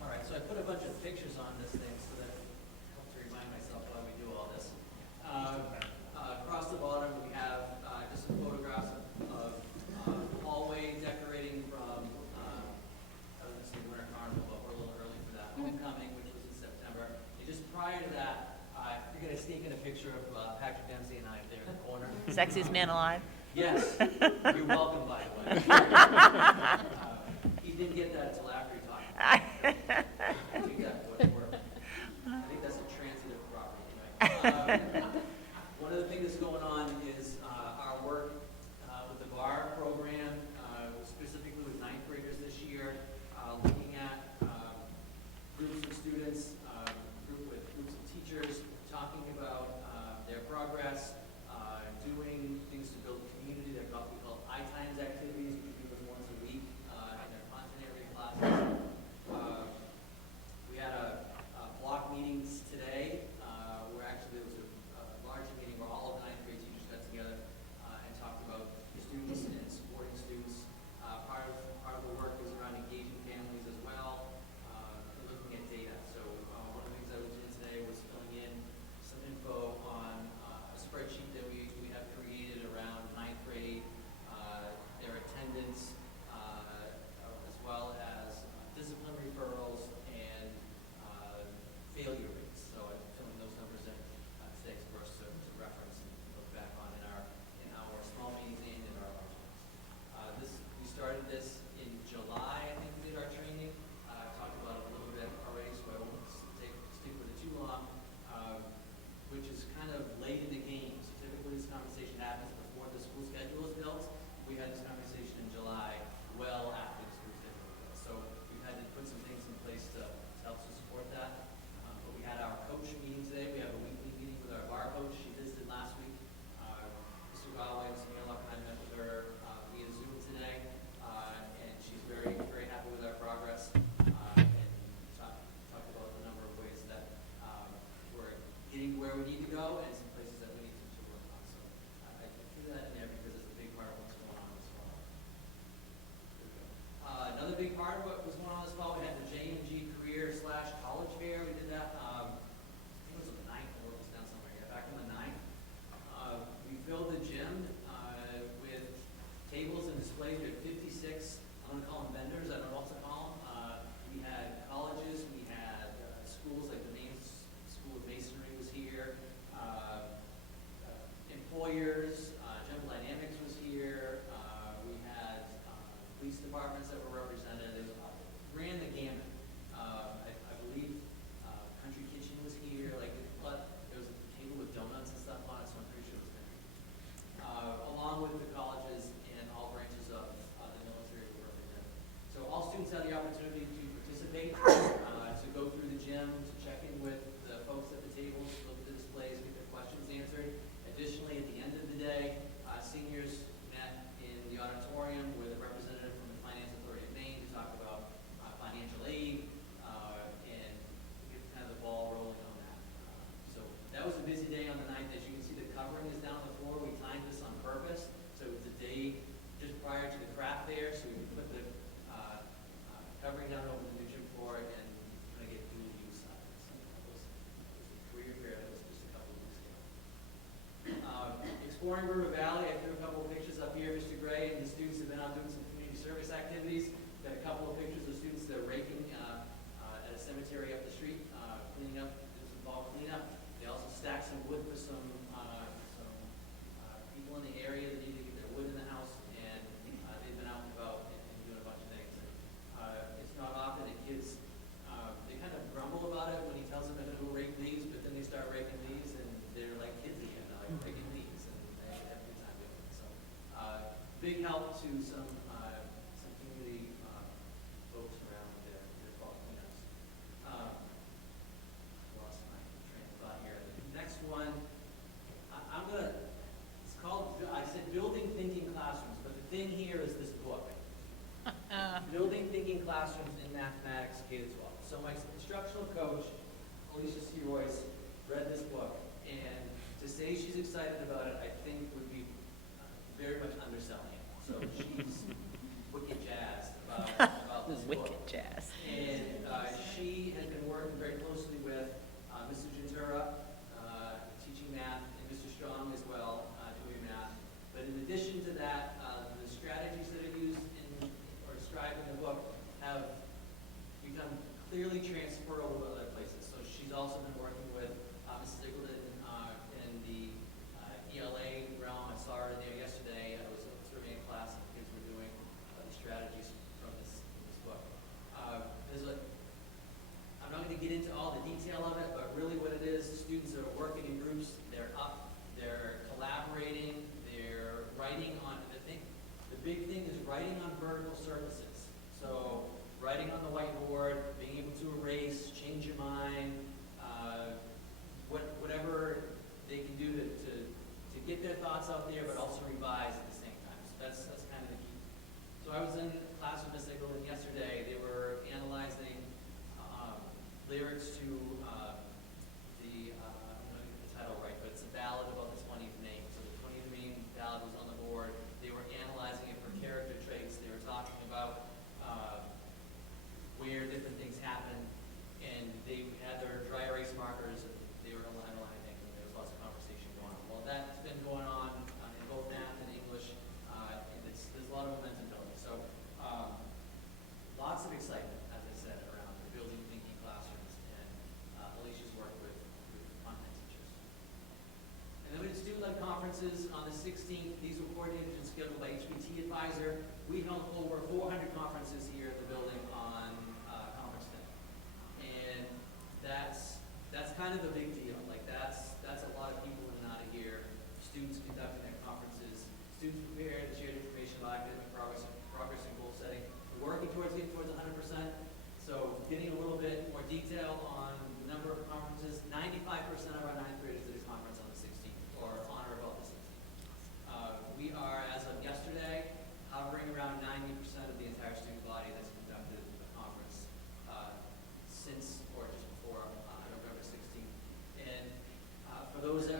All right, so I put a bunch of pictures on this thing so that it helps to remind myself why we do all this. Across the bottom, we have just some photographs of hallway decorating from, I was gonna say Winter Carnival, but we're a little early for that. Homecoming, which was in September. And just prior to that, you're gonna sneak in a picture of Patrick Dempsey and I there in the corner. Sexiest man alive. Yes, you're welcome, by the way. He didn't get that until after he talked. Take that for what it's worth. I think that's a transitive property, right? One of the things that's going on is our work with the VAR program, specifically with ninth graders this year, looking at groups of students, groups of teachers, go, and some places that we need to work on. So I threw that in there because it's a big part of what's going on this fall. There we go. Another big part of what was going on this fall, we had the J&G Career/College Fair. We did that, I think it was on the 9th, I wrote this down somewhere here, back on the 9th. We filled the gym with tables and displays. We had 56, I'm going to call them vendors, I don't know what to call them. We had colleges, we had schools like the Maine School of Masonry was here, employers, General Dynamics was here, we had police departments that were represented. It ran the gamut. I believe Country Kitchen was here, like there was a table with donuts and stuff on it, so I'm pretty sure it was there. Along with the colleges and all branches of the military were represented. So all students had the opportunity to participate, to go through the gym, to check in with the folks at the tables, look at the displays, get their questions answered. Additionally, at the end of the day, seniors met in the auditorium with a representative from the Finance Authority of Maine to talk about financial aid and get kind of the ball rolling on that. So that was a busy day on the 9th. As you can see, the covering is down on the floor. We timed this on purpose, so it was a day just prior to the craft fair, so we could put the covering down over the new gym floor and kind of get dual use out of it. So that was a career fair that was just a couple of weeks ago. Exploring River Valley, I threw a couple of pictures up here. Mr. Gray and the students have been out doing some community service activities. Got a couple of pictures of students that are raking at a cemetery up the street, cleaning up, doing some fall cleanup. They also stacked some wood for some people in the area that need to get their wood in the house, and they've been out and about and doing a bunch of things. It's not often that kids, they kind of grumble about it when he tells them they're going to go rake leaves, but then they start raking leaves and they're like kids again, they're like raking leaves, and they have a good time doing it. So big help to some community folks around their fall cleanups. Lost my train of thought here. The next one, it's called, I said Building Thinking Classrooms, but the thing here is this book. Building Thinking Classrooms in Mathematics K-12. So my instructional coach, Alicia C. Royce, read this book, and to say she's excited about it, I think would be very much underselling it. So she's wicked jazzed about this book. Wicked jazz. And she has been working very closely with Mr. Gentura, teaching math, and Mr. Strong as well, doing math. But in addition to that, the strategies that are used or described in the book have become clearly transferable to other places. So she's also been working with Mrs. Eagleton in the ELA realm. I saw her there yesterday. I was serving a class and the kids were doing the strategies from this book. I'm not going to get into all the detail of it, but really what it is, students are working in groups, they're up, they're collaborating, they're writing on, the big thing is writing on vertical surfaces. So writing on the whiteboard, being able to erase, change your mind, whatever they can do to get their thoughts out there, but also revise at the same time. So that's kind of the key. So I was in class with Ms. Eagleton yesterday. They were analyzing lyrics to I'm not going to get the title right, but it's a ballad about the 20th Maine. So the 20th Maine ballad was on the board. They were analyzing it for character traits. They were talking about where different things happen, and they had their dry erase markers, and they were underlining things, and there was lots of conversation going on. Well, that's been going on in both math and English, and there's a lot of momentum building. So lots of excitement, as I said, around the building thinking classrooms, and Alicia's work with content teachers. And then we did student-led conferences on the 16th. These were coordinated and scheduled by HBT Advisor. We held over 400 conferences here at the building on conference day. And that's kind of a big deal. Like that's a lot of people in and out of here. Students conducting their conferences, students prepared and shared information about academic progress and goal setting. We're working towards getting towards 100%. So getting a little bit more detail on the number of conferences. 95% of our ninth graders did a conference on the 16th, or on or about the 16th. We are, as of yesterday, hovering around 90% of the entire student body that's conducted a conference since or just before November 16th. And for those that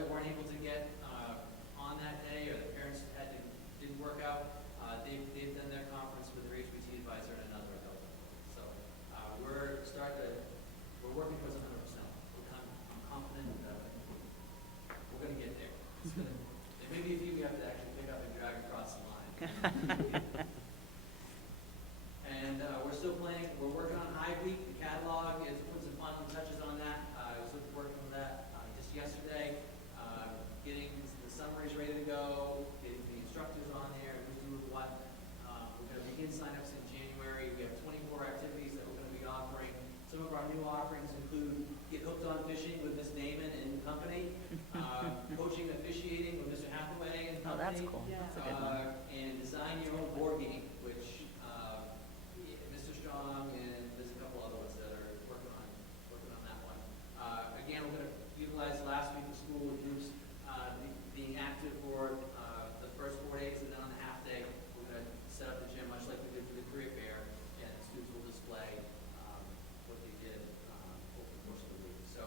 That's cool. That's a good one. And design your own board game, which Mr. Strong and there's a couple other ones that are working on that one. Again, we're going to utilize last week of school with groups being active for the first 4 days, and then on the half day, we're going to set up the gym much like we did for the career fair, and students will display what they did over the course of the week. So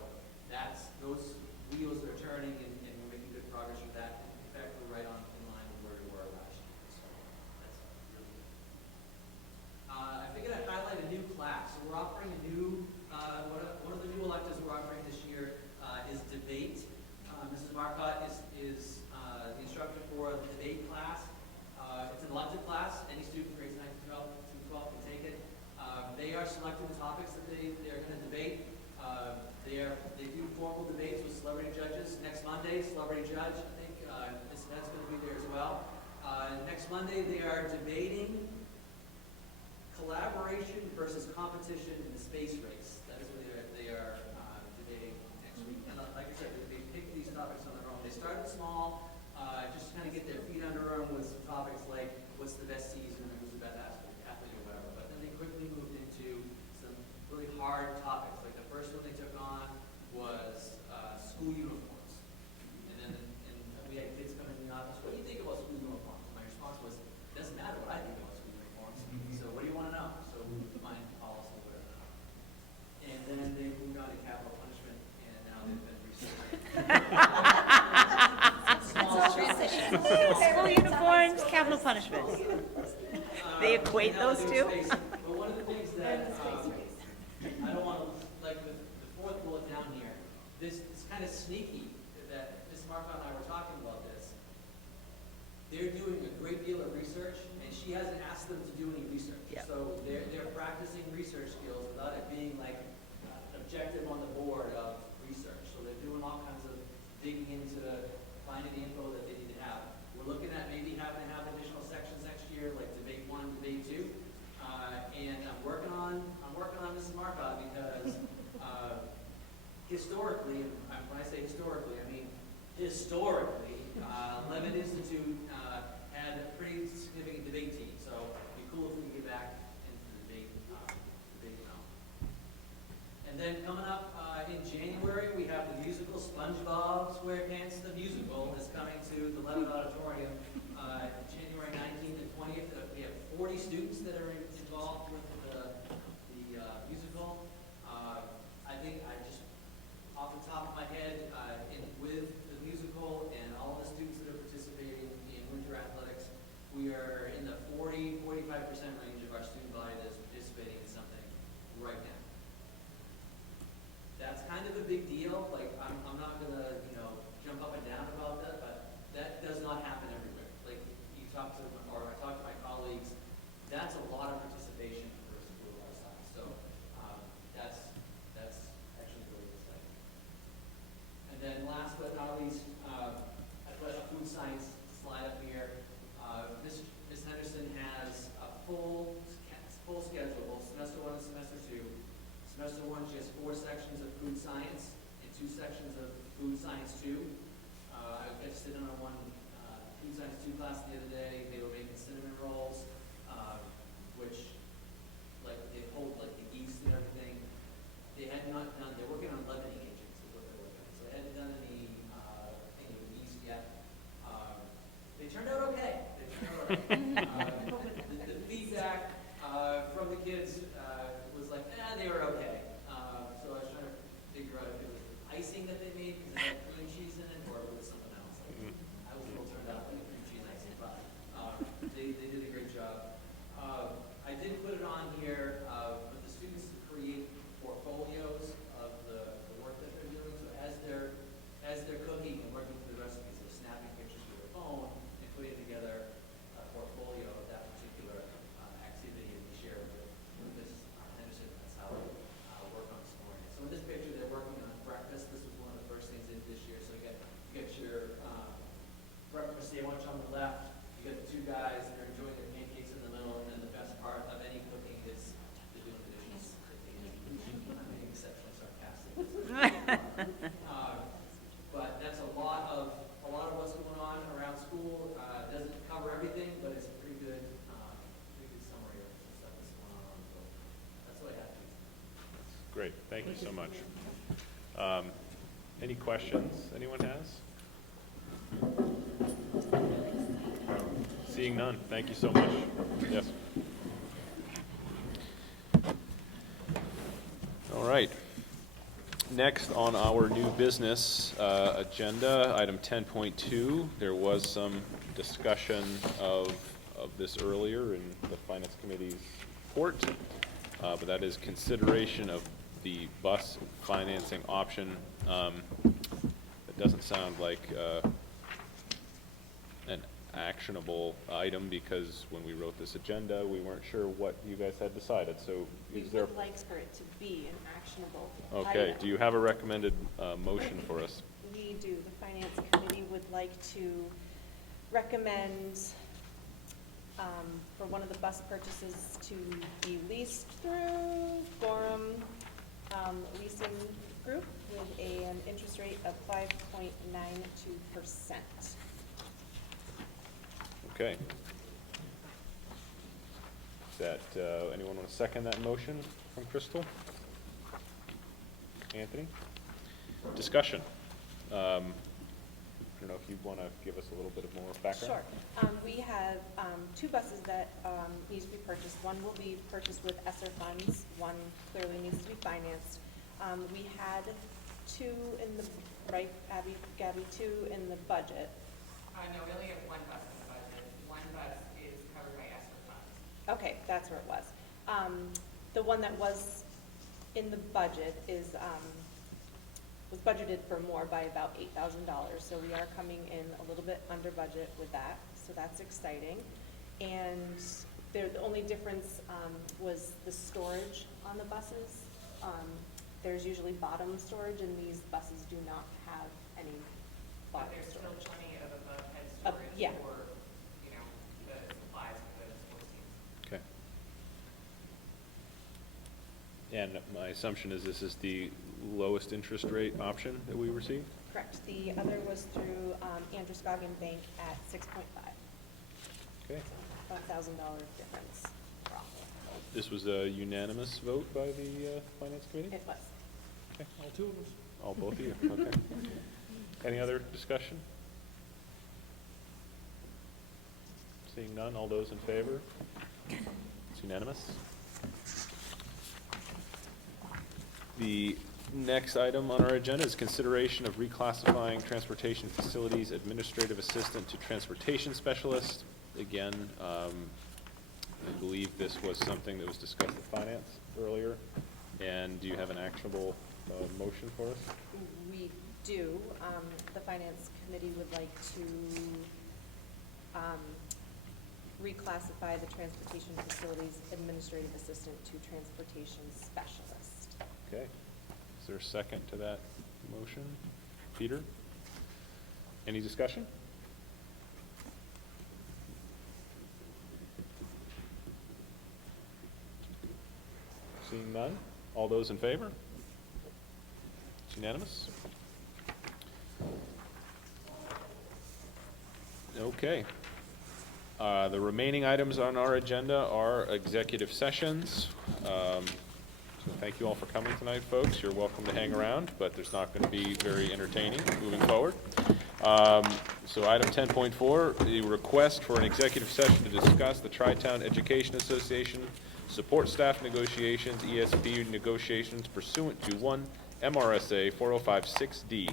those wheels are turning, and we're making good progress with that. In fact, we're right on in line with where we were last year. So that's really good. I figured I'd highlight a new class. So we're offering a new, one of the new electives we're offering this year is debate. Mrs. Marcotte is the instructor for the debate class. It's an elective class. Any student grades 9 to 12 can take it. They are selecting the topics that they're going to debate. They do formal debates with celebrity judges. Next Monday, celebrity judge, I think Ms. Ned's going to be there as well. Next Monday, they are debating collaboration versus competition in the space race. That is what they are debating next week. And like I said, they pick these topics on their own. They started small, just to kind of get their feet under them with some topics like what's the best season or who's the best athlete or whatever. But then they quickly moved into some really hard topics. Like the first one they took on was school uniforms. And we had kids come in the office, what do you think about school uniforms? My response was, it doesn't matter what I think about school uniforms. So what do you want to know? So we defined policy, whatever. And then they moved on to capital punishment, and now they've been researching. School uniforms, capital punishment. They equate Now those they're two? doing space. But one of the things that, I don't want to, like the fourth bullet down here, it's kind of sneaky that Ms. Marcotte and I were talking about this. They're doing a great deal of research, and she hasn't asked them to do any research. Yep. So they're practicing research skills without it being like an objective on the board of research. So they're doing all kinds of digging into finding the info that they need to have. We're looking at maybe having to have additional sections next year, like debate 1, debate 2. And I'm working on Mrs. Marcotte because historically, and when I say historically, I mean historically, Levitt Institute had a pretty significant debate team. So it'd be cool if we could get back into the debate realm. And then coming up in January, we have the musical SpongeBob SquarePants the Musical is coming to the Levitt Auditorium January 19th and 20th. We have 40 students that are involved with the musical. I think I just, off the top of my head, with the musical and all the students that are participating in winter athletics, we are in the 40-45% range of our student body that is participating in something right now. That's kind of a big deal. Like, I'm not going to, jump up and down about that, but that does not happen everywhere. Like, I talk to my colleagues, that's a lot of participation for a school our size. So, that's actually really exciting. And then last but not least, I put a food science slide up here. Ms. Henderson has a full schedule, both semester 1 and semester 2. Semester 1, she has 4 sections of food science and 2 sections of food science 2. I got to sit in on one food science 2 class the other day. They were making cinnamon rolls, which, like, they hold like the yeast and everything. They had not done. They're working on leavening agents, is what they're working on. So they hadn't done any yeast yet. They turned out okay. The feedback from the kids was like, they were okay. So I was trying to figure out if it was icing that they made because it had cream cheese in it, or if it was something else. I was a little turned out like a cream cheese icing, but they did a great job. I did put it on here for the students to create portfolios of the work that they're doing. So as they're cooking and working through the recipes, they're snapping pictures with their phone and putting together a portfolio Great, thank you so much. Any questions anyone has? Seeing none, thank you so much. Yes. All right. Next on our new business agenda, item 10.2, there was some discussion of this earlier in the Finance Committee's report, but that is consideration of the bus financing option. It doesn't sound like an actionable item, because when we wrote this agenda, we weren't sure what you guys had decided, so We is there? would like for it to be an actionable Okay, item. do you have a recommended motion for us? We do. The Finance Committee would like to recommend for one of the bus purchases to be leased through Gorham Leasing Group with an interest rate of 5.92%. Okay. Is that, anyone want to second that motion from Crystal? Anthony? Discussion. I don't know if you want to give us a little bit of more background? Sure. We have two buses that need to be purchased. One will be purchased with ESSER funds. One clearly needs to be financed. We had two in the, right, Gabby, two in the budget. No, we only have one bus in the budget. One bus is covered by ESSER funds. Okay, that's where it was. The one that was in the budget is, was budgeted for more by about $8,000. So we are coming in a little bit under budget with that, so that's exciting. And the only difference was the storage on the buses. There's usually bottom storage, and these buses do not have any But bottom there's still storage. plenty of above head storage Yeah. for, you know, the supplies for the sports teams. Okay. And my assumption is this is the lowest interest rate option that we received? Correct. The other was through Androscoggin Bank at 6.5. Okay. About $1,000 difference. This was a unanimous vote by the Finance Committee? It was. Okay. All two of us. All both of you, okay. Any other discussion? Seeing none, all those in favor? It's unanimous. The next item on our agenda is consideration of reclassifying transportation facilities administrative assistant to transportation specialist. Again, I believe this was something that was discussed at finance earlier. And do you have an actionable motion for us? We do. The Finance Committee would like to reclassify the Transportation Facilities Administrative Assistant to Transportation Specialist. Okay. Is there a second to that motion? Peter? Any discussion? Seeing none? All those in favor? It's unanimous. Okay. The remaining items on our agenda are executive sessions. So thank you all for coming tonight, folks. You're welcome to hang around, but there's not going to be very entertaining moving forward. So item 10.4, the request for an executive session to discuss the Tri-Town Education Association support staff negotiations, ESP negotiations pursuant to 1 MRSA 4056D.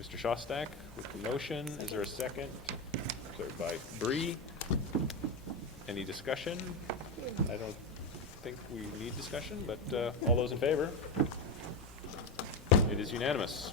Mr. Shostak with the motion. Is there a second? Second by Bree. Any discussion? I don't think we need discussion, but all those in favor? It is unanimous.